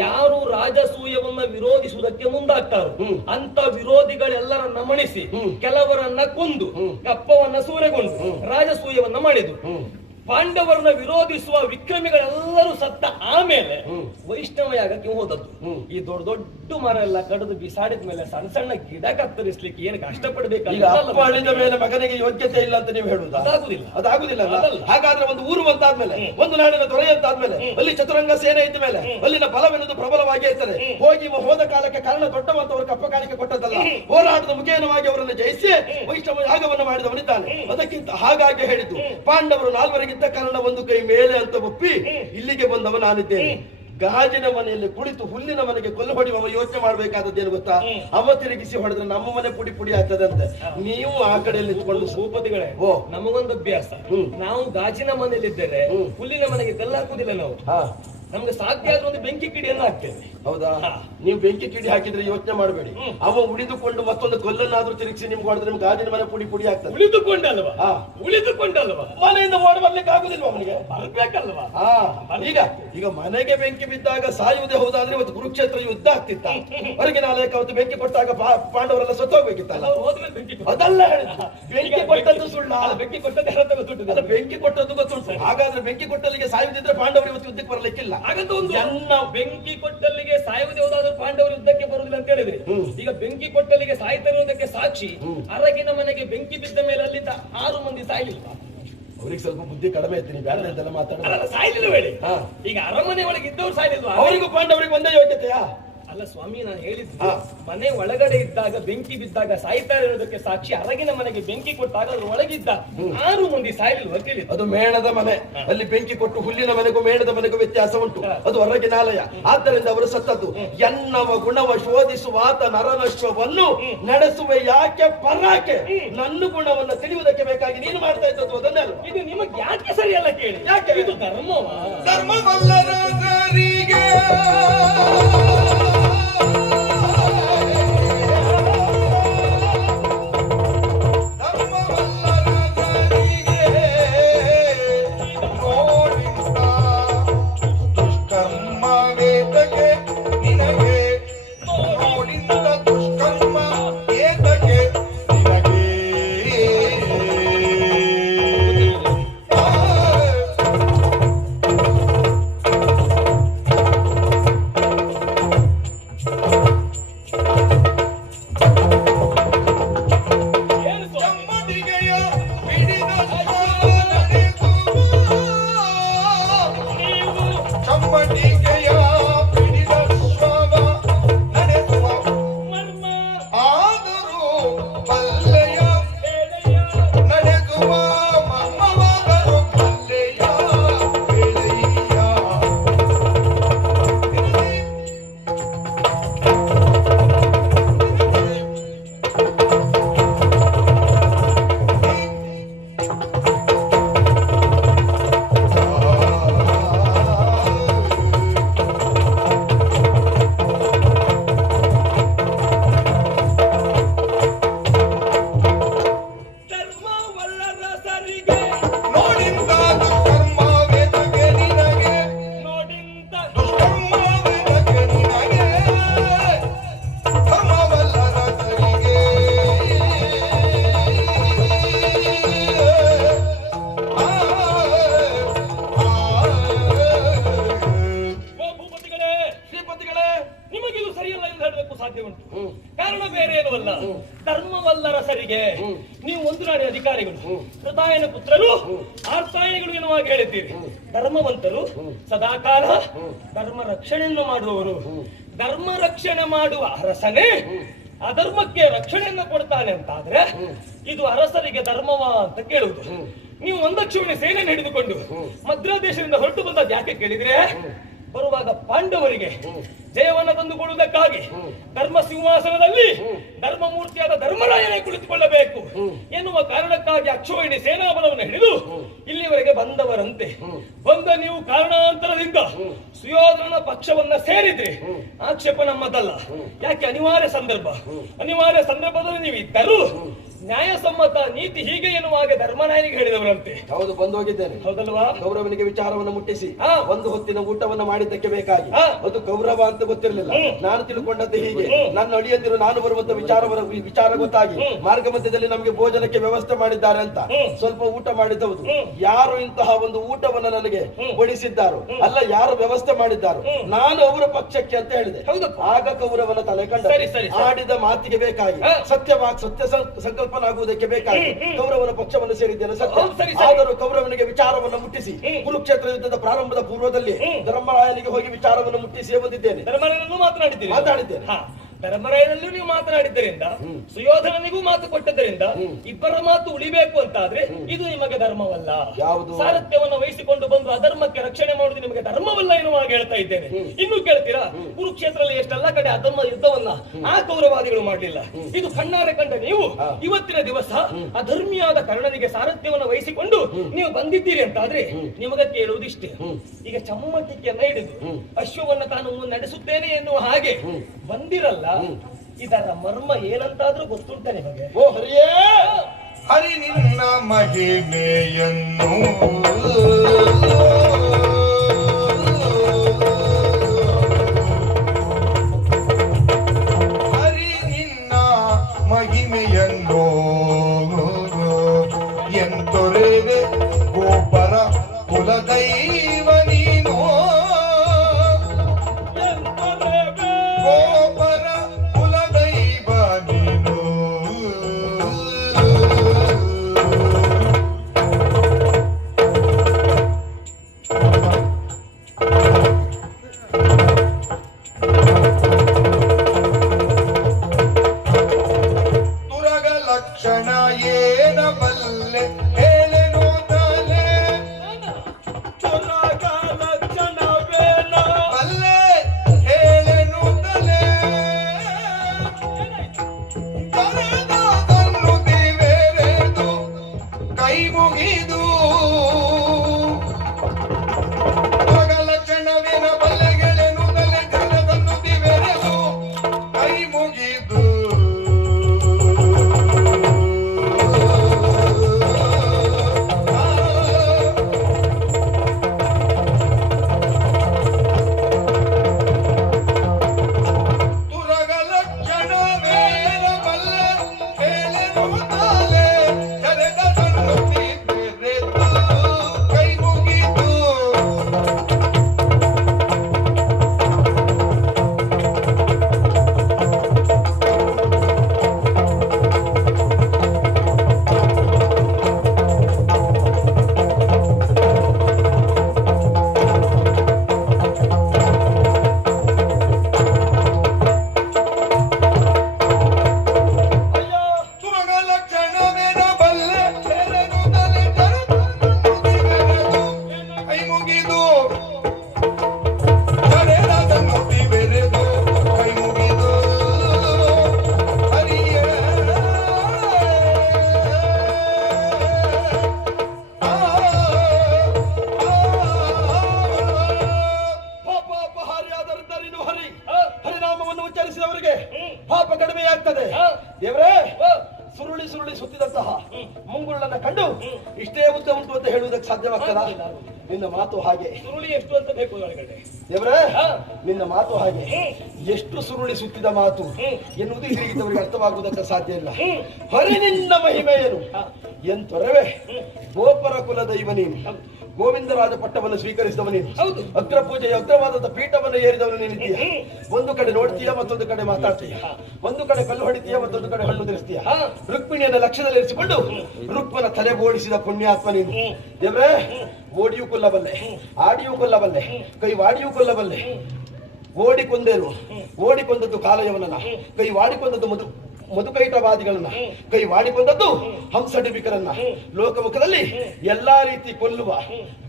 ಯಾರು ರಾಜಸೂಯವನ್ನ ವಿರೋಧಿಸುವುದಕ್ಕೆ ಮುಂದಾಗ್ತಾರೋ ಅಂತ ವಿರೋಧಿಗಳೆಲ್ಲರನ್ನ ಮಣಿಸಿ ಕೆಲವರನ್ನ ಕೊಂದು ಕಪ್ಪವನ್ನ ಸೂರೆಗೊಂಡು ರಾಜಸೂಯವನ್ನ ಮಾಡಿದ್ರು. ಪಾಂಡವರನ್ನ ವಿರೋಧಿಸುವ ವಿಕ್ರಮಿಗಳೆಲ್ಲರೂ ಸತ್ತ ಆಮೇಲೆ ವೈಷ್ಣವ ಯಾಗಕ್ಕೆ ಹೋದದ್ದು. ಈ ದೊಡ್ಡ ದೊಡ್ಡ ಮರ ಎಲ್ಲ ಕಡಿದು ಬಿಸಾಡಿದ ಮೇಲೆ ಸಣ್ಣ ಸಣ್ಣ ಗಿಡ ಕತ್ತರಿಸ್ಲಿಕ್ಕೆ ಏನು ಕಷ್ಟಪಡಬೇಕಾದ ಮೇಲೆ ಮಗನಿಗೆ ಯೋಗ್ಯತೆ ಇಲ್ಲ ಅಂತ ನೀವು ಹೇಳುವುದು ಅದಾಗುದಿಲ್ಲ. ಹಾಗಾದ್ರೆ ಒಂದು ಊರು ಅಂತಾದ್ಮೇಲೆ, ಒಂದು ನಾಡಿನ ದೊರೆ ಅಂತಾದ್ಮೇಲೆ, ಅಲ್ಲಿ ಚತುರಂಗ ಸೇನೆ ಇದ್ದ ಮೇಲೆ ಅಲ್ಲಿನ ಬಲವೆನ್ನುವುದು ಪ್ರಬಲವಾಗಿ ಇರ್ತದೆ. ಹೋಗಿ ಹೋದ ಕಾಲಕ್ಕೆ ಕಾರಣ ದೊಡ್ಡವಂತವರು ಕಪ್ಪ ಕಾಣಿಕೆ ಕೊಟ್ಟದಲ್ಲ, ಹೋರಾಟದ ಮುಖೇನವಾಗಿ ಅವರನ್ನು ಜಯಿಸಿ ವೈಷ್ಣವ ಯಾಗವನ್ನು ಮಾಡಿದವನಿದ್ದಾನೆ. ಅದಕ್ಕಿಂತ ಹಾಗಾಗಿ ಹೇಳಿದ್ದು ಪಾಂಡವರು 4 ಕಾರಣ ಒಂದು ಕೈ ಮೇಲೆ ಅಂತ ಒಪ್ಪಿ ಇಲ್ಲಿಗೆ ಬಂದವ ನಾನಿದ್ದೇನೆ. ಗಾಜಿನ ಮನೆಯಲ್ಲಿ ಕುಳಿತು ಹುಲ್ಲಿನ ಮನೆಗೆ ಕೊಲ್ಲು ಹೊಡೆಯುವ ಯೋಚನೆ ಮಾಡಬೇಕಾದದ್ದೇನು ಗೊತ್ತಾ? ಅವ ತಿರುಗಿಸಿ ಹೊಡೆದ್ರೆ ನಮ್ಮ ಮನೆ ಪುಡಿ ಪುಡಿ ಆಗ್ತದಂತೆ. ನೀವು ಆ ಕಡೆಯಲ್ಲಿ ನಿಂತ್ಕೊಂಡು ಭೂಪತಿಗಳೇ, ನಮಗೊಂದು ಅಭ್ಯಾಸ. ನಾವು ಗಾಜಿನ ಮನೆಯಲ್ಲಿದ್ದೇವೆ, ಹುಲ್ಲಿನ ಮನೆಗೆ ಕಲ್ಲು ಹಾಕುದಿಲ್ಲ. ನಾವು ನಮ್ಗೆ ಸಾಧ್ಯ ಆದ್ರೆ ಒಂದು ಬೆಂಕಿ ಕಿಡಿಯನ್ನು ಹಾಕ್ತೇವೆ. ಹೌದಾ? ನೀವು ಬೆಂಕಿ ಕಿಡಿ ಹಾಕಿದ್ರೆ ಯೋಚನೆ ಮಾಡಬೇಡಿ, ಅವ ಉಳಿದುಕೊಂಡು ಮತ್ತೊಂದು ಕೊಲ್ಲನ್ನಾದ್ರೂ ತಿರುಗಿಸಿ ನಿಮ್ಗೆ ಹೊಡೆದ್ರೆ ನಿಮ್ಗೆ ಗಾಜಿನ ಮನೆ ಪುಡಿ ಪುಡಿ ಆಗ್ತದೆ. ಉಳಿದುಕೊಂಡಲ್ವಾ ಮನೆಯಿಂದ ಓಡಿ ಬರ್ಲಿಕ್ಕೆ ಆಗುದಿಲ್ವಾ? ಅವನಿಗೆ ಬರ್ಬೇಕಲ್ವಾ? ಈಗ ಮನೆಗೆ ಬೆಂಕಿ ಬಿದ್ದಾಗ ಸಾಯುವುದೇ ಹೌದಾದ್ರೆ ಇವತ್ತು ಕುರುಕ್ಷೇತ್ರ ಯುದ್ಧ ಆಗ್ತಿತ್ತ? ಹೊರಗಿನ ಆಲಯಕ್ಕೆ ಅವತ್ತು ಬೆಂಕಿ ಕೊಟ್ಟಾಗ ಪಾಂಡವರೆಲ್ಲ ಸತ್ತೋಗ್ಬೇಕಿತ್ತಲ್ಲ? ಅದಲ್ಲ ಹೇಳಿದ್ದು. ಬೆಂಕಿ ಕೊಟ್ಟದ್ದು ಸುಳ್ಳ? ಬೆಂಕಿ ಕೊಟ್ಟದ್ದು ಗೊತ್ತುಂಟು. ಬೆಂಕಿ ಕೊಟ್ಟದ್ದು ಗೊತ್ತುಂಟು. ಹಾಗಾದ್ರೆ ಬೆಂಕಿ ಕೊಟ್ಟಲ್ಲಿಗೆ ಸಾಯುವುದಿದ್ರೆ ಪಾಂಡವರು ಇವತ್ತು ಯುದ್ಧಕ್ಕೆ ಬರ್ಲಿಕ್ಕಿಲ್ಲ. ಹಾಗಂತ ಒಂದು ಬೆಂಕಿ ಕೊಟ್ಟಲ್ಲಿಗೆ ಸಾಯುವುದೇ ಹೋದಾದ್ರೂ ಪಾಂಡವರು ಯುದ್ಧಕ್ಕೆ ಬರುವುದಿಲ್ಲ ಅಂತ ಹೇಳಿದ್ರೆ, ಈಗ ಬೆಂಕಿ ಕೊಟ್ಟಲ್ಲಿಗೆ ಸಾಯ್ತಾ ಇರುವುದಕ್ಕೆ ಸಾಕ್ಷಿ ಅರಗಿನ ಮನೆಗೆ ಬೆಂಕಿ ಬಿದ್ದ ಮೇಲೆ ಅಲ್ಲಿಂದ 6 ಮಂದಿ ಸಾಯ್ಲಿಲ್ವಾ? ಅವ್ರಿಗೆ ಸ್ವಲ್ಪ ಬುದ್ಧಿ ಕಡಿಮೆ ಇರ್ತೀನಿ, ಬೇರೆ ಮಾತಾಡ ಸಾಯ್ಲಿಲ್ಲ ಹೇಳಿ. ಈಗ ಅರಮನೆ ಒಳಗೆ ಇದ್ದವ್ರು ಸಾಯ್ಲಿಲ್ವಾ? ಅವರಿಗೂ ಪಾಂಡವರಿಗೆ ಒಂದೇ ಯೋಗ್ಯತೆಯಾ? ಅಲ್ಲ ಸ್ವಾಮಿ, ನಾನು ಹೇಳಿದ್ದು ಮನೆ ಒಳಗಡೆ ಇದ್ದಾಗ ಬೆಂಕಿ ಬಿದ್ದಾಗ ಸಾಯ್ತಾ ಇರೋದಕ್ಕೆ ಸಾಕ್ಷಿ ಅರಗಿನ ಮನೆಗೆ ಬೆಂಕಿ ಕೊಟ್ಟಾಗ ಅದ್ರ ಒಳಗಿದ್ದ 6 ಮಂದಿ ಸಾಯ್ಲಿಲ್ವಾ ಕೇಳಿದ್ದು. ಅದು ಮೇಣದ ಮನೆ, ಅಲ್ಲಿ ಬೆಂಕಿ ಕೊಟ್ಟು ಹುಲ್ಲಿನ ಮನೆಗೂ ಮೇಣದ ಮನೆಗೂ ವ್ಯತ್ಯಾಸ ಉಂಟು. ಅದು ಹೊರಗಿನಾಲಯ, ಆದ್ದರಿಂದ ಅವರು ಸತ್ತದ್ದು. ಎನ್ನವ ಗುಣವ ಶೋಧಿಸುವಾತ ನರನಶ್ವವನ್ನು ನಡೆಸುವ ಯಾಕೆ ಪರಾಕೆ? ನನ್ನ ಗುಣವನ್ನು ತಿಳಿಯುವುದಕ್ಕೆ ಬೇಕಾಗಿ ನೀನು ಮಾಡ್ತಾ ಇದ್ದದ್ದು ಅದನ್ನೆಲ್ಲ. ಇದು ನಿಮಗೆ ಯಾಕೆ ಸರಿಯಲ್ಲ ಕೇಳಿ. ಯಾಕೆ? ಇದು ಧರ್ಮವಲ್ಲರಿಗೆ ಹೇಗೆ ನೀವು ಒಂದು ನಾಡಿನ ಅಧಿಕಾರಿಗಳು, ಕೃತಾಯನ ಪುತ್ರರು, ಆರ್ತಾಯಗಳು ಎನ್ನುವಾಗ ಹೇಳಿದ್ದೀರಿ. ಧರ್ಮವಂತರು, ಸದಾಕಾಲ ಧರ್ಮ ರಕ್ಷಣೆಯನ್ನು ಮಾಡುವವರು. ಧರ್ಮ ರಕ್ಷಣೆ ಮಾಡುವ ಅರಸನೇ ಅಧರ್ಮಕ್ಕೆ ರಕ್ಷಣೆಯನ್ನು ಕೊಡ್ತಾನೆ ಅಂತಾದ್ರೆ ಇದು ಅರಸರಿಗೆ ಧರ್ಮವಾ ಅಂತ ಕೇಳುವುದು. ನೀವು ಒಂದಕ್ಷಿಣೆ ಸೇನೆಯನ್ನು ಹಿಡಿದುಕೊಂಡು ಮದ್ರಾ ದೇಶದಿಂದ ಹೊರಟು ಬಂದದ್ದು ಯಾಕೆ ಕೇಳಿದ್ರೆ, ಬರುವಾಗ ಪಾಂಡವರಿಗೆ ಜಯವನ್ನು ತಂದುಕೊಳ್ಳುವುದಕ್ಕಾಗಿ ಧರ್ಮ ಸಿಂಹಾಸನದಲ್ಲಿ ಧರ್ಮಮೂರ್ತಿಯಾದ ಧರ್ಮರಾಯನೇ ಕುಳಿತುಕೊಳ್ಳಬೇಕು ಎನ್ನುವ ಕಾರಣಕ್ಕಾಗಿ ಅಕ್ಷೋಹಿಣಿ ಸೇನಾಬಲವನ್ನು ಹಿಡಿದು ಇಲ್ಲಿವರೆಗೆ ಬಂದವರಂತೆ. ಬಂದ ನೀವು ಕಾರಣಾಂತರದಿಂದ ಸುಯೋಧನ ಪಕ್ಷವನ್ನ ಸೇರಿದ್ರೆ ಆಕ್ಷೇಪ ನಮ್ಮದಲ್ಲ. ಯಾಕೆ ಅನಿವಾರ್ಯ ಸಂದರ್ಭದಲ್ಲಿ ನೀವು ಇದ್ದರೂ ನ್ಯಾಯಸಮ್ಮತ ನೀತಿ ಹೀಗೆ ಎನ್ನುವಾಗ ಧರ್ಮರಾಯನಿಗೆ ಹೇಳಿದವರಂತೆ. ಹೌದು, ಬಂದು ಹೋಗಿದ್ದೇನೆ. ಹೌದಲ್ವಾ? ಕೌರವನಿಗೆ ವಿಚಾರವನ್ನು ಮುಟ್ಟಿಸಿ ಒಂದು ಹೊತ್ತಿನ ಊಟವನ್ನು ಮಾಡಿದ್ದಕ್ಕೆ ಬೇಕಾಗಿ ಅದು ಕೌರವ ಅಂತ ಗೊತ್ತಿರಲಿಲ್ಲ. ನಾನು ತಿಳ್ಕೊಂಡದ್ದು ಹೀಗೆ, ನನ್ನ ಅಳಿಯಂದಿರು ನಾನು ಬರುವಂತ ವಿಚಾರ ಗೊತ್ತಾಗಿ ಮಾರ್ಗ ಮಧ್ಯದಲ್ಲಿ ನಮಗೆ ಭೋಜನಕ್ಕೆ ವ್ಯವಸ್ಥೆ ಮಾಡಿದ್ದಾರೆ ಅಂತ ಸ್ವಲ್ಪ ಊಟ ಮಾಡಿದ್ದವುದು. ಯಾರು ಇಂತಹ ಒಂದು ಊಟವನ್ನು ನನಗೆ ಬಡಿಸಿದ್ದಾರೋ ಅಲ್ಲ, ಯಾರು ವ್ಯವಸ್ಥೆ ಮಾಡಿದ್ದಾರೋ ನಾನು ಅವರ ಪಕ್ಷಕ್ಕೆ ಅಂತ ಹೇಳಿದೆ. ಆಗ ಕೌರವನ ತಲೆ ಕಂಡ ಆಡಿದ ಮಾತಿಗೆ ಬೇಕಾಗಿ ಸತ್ಯ ಸಂಕಲ್ಪನಾಗುವುದಕ್ಕೆ ಬೇಕಾಗಿ ಕೌರವನ ಪಕ್ಷವನ್ನು ಸೇರಿದ್ದೇನೆ ಸತ್ಯ. ಆದರೂ ಕೌರವನಿಗೆ ವಿಚಾರವನ್ನು ಮುಟ್ಟಿಸಿ ಕುರುಕ್ಷೇತ್ರ ಯುದ್ಧದ ಪ್ರಾರಂಭದ ಪೂರ್ವದಲ್ಲಿ ಧರ್ಮರಾಯನಿಗೆ ಹೋಗಿ ವಿಚಾರವನ್ನು ಮುಟ್ಟಿಸಿ ಬಂದಿದ್ದೇನೆ. ಧರ್ಮರಾಯನನ್ನು ಮಾತಾಡಿದ್ದೇನೆ. ಧರ್ಮರಾಯನಲ್ಲೂ ನೀವು ಮಾತನಾಡಿದ್ದರಿಂದ, ಸುಯೋಧನನಿಗೂ ಮಾತು ಕೊಟ್ಟದ್ದರಿಂದ ಇಬ್ಬರ ಮಾತು ಉಳಿಬೇಕು ಅಂತಾದ್ರೆ ಇದು ನಿಮಗೆ ಧರ್ಮವಲ್ಲ. ಯಾವುದು? ಸಾರಥ್ಯವನ್ನು ವಹಿಸಿಕೊಂಡು ಬಂದು ಅಧರ್ಮಕ್ಕೆ ರಕ್ಷಣೆ ಮಾಡುವುದು ನಿಮಗೆ ಧರ್ಮವಲ್ಲ ಎನ್ನುವಾಗ ಹೇಳ್ತಾ ಇದ್ದೇನೆ. ಇನ್ನು ಕೇಳ್ತೀರಾ? ಕುರುಕ್ಷೇತ್ರದಲ್ಲಿ ಎಷ್ಟೆಲ್ಲ ಕಡೆ ಅಧರ್ಮ ಯುದ್ಧವನ್ನ ಆ ಕೌರವಾದಿಗಳು ಮಾಡಲಿಲ್ಲ. ಇದು ಕಣ್ಣಾರೆ ಕಂಡ ನೀವು ಇವತ್ತಿನ ದಿವಸ ಅಧರ್ಮಿಯಾದ ಕರ್ಣನಿಗೆ ಸಾರಥ್ಯವನ್ನು ವಹಿಸಿಕೊಂಡು ನೀವು ಬಂದಿದ್ದೀರಿ ಅಂತಾದ್ರೆ ನಿಮಗೆ ಕೇಳುವುದಿಷ್ಟೇ. ಈಗ ಚಮ್ಮಟಿಕೆಯನ್ನ ಹಿಡಿದು ಅಶ್ವವನ್ನ ತಾನು ನಡೆಸುತ್ತೇನೆ ಎನ್ನುವ ಹಾಗೆ ಬಂದಿರಲ್ಲ. ಇದರ ಮರ್ಮ ಏನಂತಾದ್ರೂ ಗೊತ್ತುಂಟ ನಿಮಗೆ? ಓ ಹರಿಯೇ, ಹರಿ ನಿನ್ನ ಮಹಿಮೆಯನ್ನು ಹರಿ ನಿನ್ನ ಮಹಿಮೆಯನ್ನು ಎಂತೊರೆವೆ ಗೋಪರ ಕುಲದೈವ ನೀನು ಗೋಪರ ಕುಲದೈವ ನೀನು ತುರಗ ಲಕ್ಷಣ ಏನ ಬಲ್ಲೆ ಹೇಳೆನೋ ತಲೆ ತುರಗ ಲಕ್ಷಣವೇನ ಬಲ್ಲೆ ಹೇಳೆನು ತಲೆ ಕರೆದನ್ನು ದಿವೆರೆದು ಕೈ ಮುಗಿದು ತುರಗ ಲಕ್ಷಣವೇನ ಬಲ್ಲೆಗೆಳೆನು ತಲೆ ಕರೆದನ್ನು ದಿವೆರೆದು ಕೈ ಮುಗಿದು ತುರಗ ಲಕ್ಷಣವೇನ ಬಲ್ಲೆ ಹೇಳೆನು ತಲೆ ಕರೆದನ್ನು ದಿವೆರೆದು ಕೈ ಮುಗಿದು ತುರಗ ಲಕ್ಷಣವೇನ ಬಲ್ಲೆ ಹೇಳೆನು ತಲೆ ಕರೆದನ್ನು ದಿವೆರೆದು ಕೈ ಮುಗಿದು ಕರೆದನ್ನು ದಿವೆರೆದು ಕೈ ಮುಗಿದು ಹರಿಯೇ ಪಾಪಾಪಹಾರಿಯಾದರಿದ್ದು ಹರಿ ಹರಿನಾಮವನ್ನು ಉಚ್ಚರಿಸಿದವರಿಗೆ ಪಾಪ ಕಡಿಮೆಯಾಗ್ತದೆ. ದೇವರೇ, ಸುರುಳಿ ಸುತ್ತಿದಂತಹ ಮುಂಗುಳ್ಳನ್ನ ಕಂಡು ಇಷ್ಟೇ ಉದ್ದ ಉಂಟು ಅಂತ ಹೇಳುವುದಕ್ಕೆ ಸಾಧ್ಯವಾಗ್ತದ? ನಿನ್ನ ಮಾತು ಹಾಗೆ. ಸುರುಳಿ ಎಷ್ಟು ಅಂತ ಬೇಕು ಒಳಗಡೆ? ದೇವರೇ ನಿನ್ನ ಮಾತು ಹಾಗೆ ಎಷ್ಟು ಸುರುಳಿ ಸುತ್ತಿದ ಮಾತು ಎನ್ನುವುದು ಹಿರಿಗಿದ್ದವರಿಗೆ ಅರ್ಥವಾಗುವುದಕ್ಕೆ ಸಾಧ್ಯ ಇಲ್ಲ. ಹರಿ ನಿನ್ನ ಮಹಿಮೆಯನು ಎಂತೊರವೆ ಗೋಪರ ಕುಲ ದೈವ ನೀನು, ಗೋವಿಂದರಾಜ ಪಟ್ಟವನ್ನು ಸ್ವೀಕರಿಸಿದವ ನೀನು, ಅಗ್ರ ಪೂಜೆಯ ಅಗ್ರವಾದ ಪೀಠವನ್ನು ಏರಿದವನು ನೀನಿದ್ದೀಯ. ಒಂದು ಕಡೆ ನೋಡ್ತೀಯ, ಮತ್ತೊಂದು ಕಡೆ ಮಾತಾಡ್ತೀಯ, ಒಂದು ಕಡೆ ಕಲ್ಲು ಹೊಡಿತೀಯ, ಮತ್ತೊಂದು ಕಡೆ ಹಣ್ಣು ಧರಿಸ್ತೀಯ. ರುಕ್ಮಿಣಿಯನ್ನು ಲಕ್ಷ್ಯದಲ್ಲಿರಿಸಿಕೊಂಡು ರುಕ್ಮನ ತಲೆ ಬೋಡಿಸಿದ ಪುಣ್ಯಾತ್ಮ ನೀನು. ದೇವ್ರೇ, ಓಡಿಯೂ ಕೊಲ್ಲಬಲ್ಲೆ, ಆಡಿಯೂ ಕೊಲ್ಲಬಲ್ಲೆ, ಕೈ ವಾಡಿಯೂ ಕೊಲ್ಲಬಲ್ಲೆ. ಓಡಿಕೊಂದೇನು, ಓಡಿಕೊಂಡದ್ದು ಕಾಲಯವನನ್ನ, ಕೈ ವಾಡಿಕೊಂಡದ್ದು ಮಧುಕೈಟವಾದಿಗಳನ್ನ, ಕೈ ವಾಡಿಕೊಂಡದ್ದು ಹಂಸಡಿಬಿಕರನ್ನ. ಲೋಕಮುಖದಲ್ಲಿ ಎಲ್ಲಾ ರೀತಿ ಕೊಲ್ಲುವ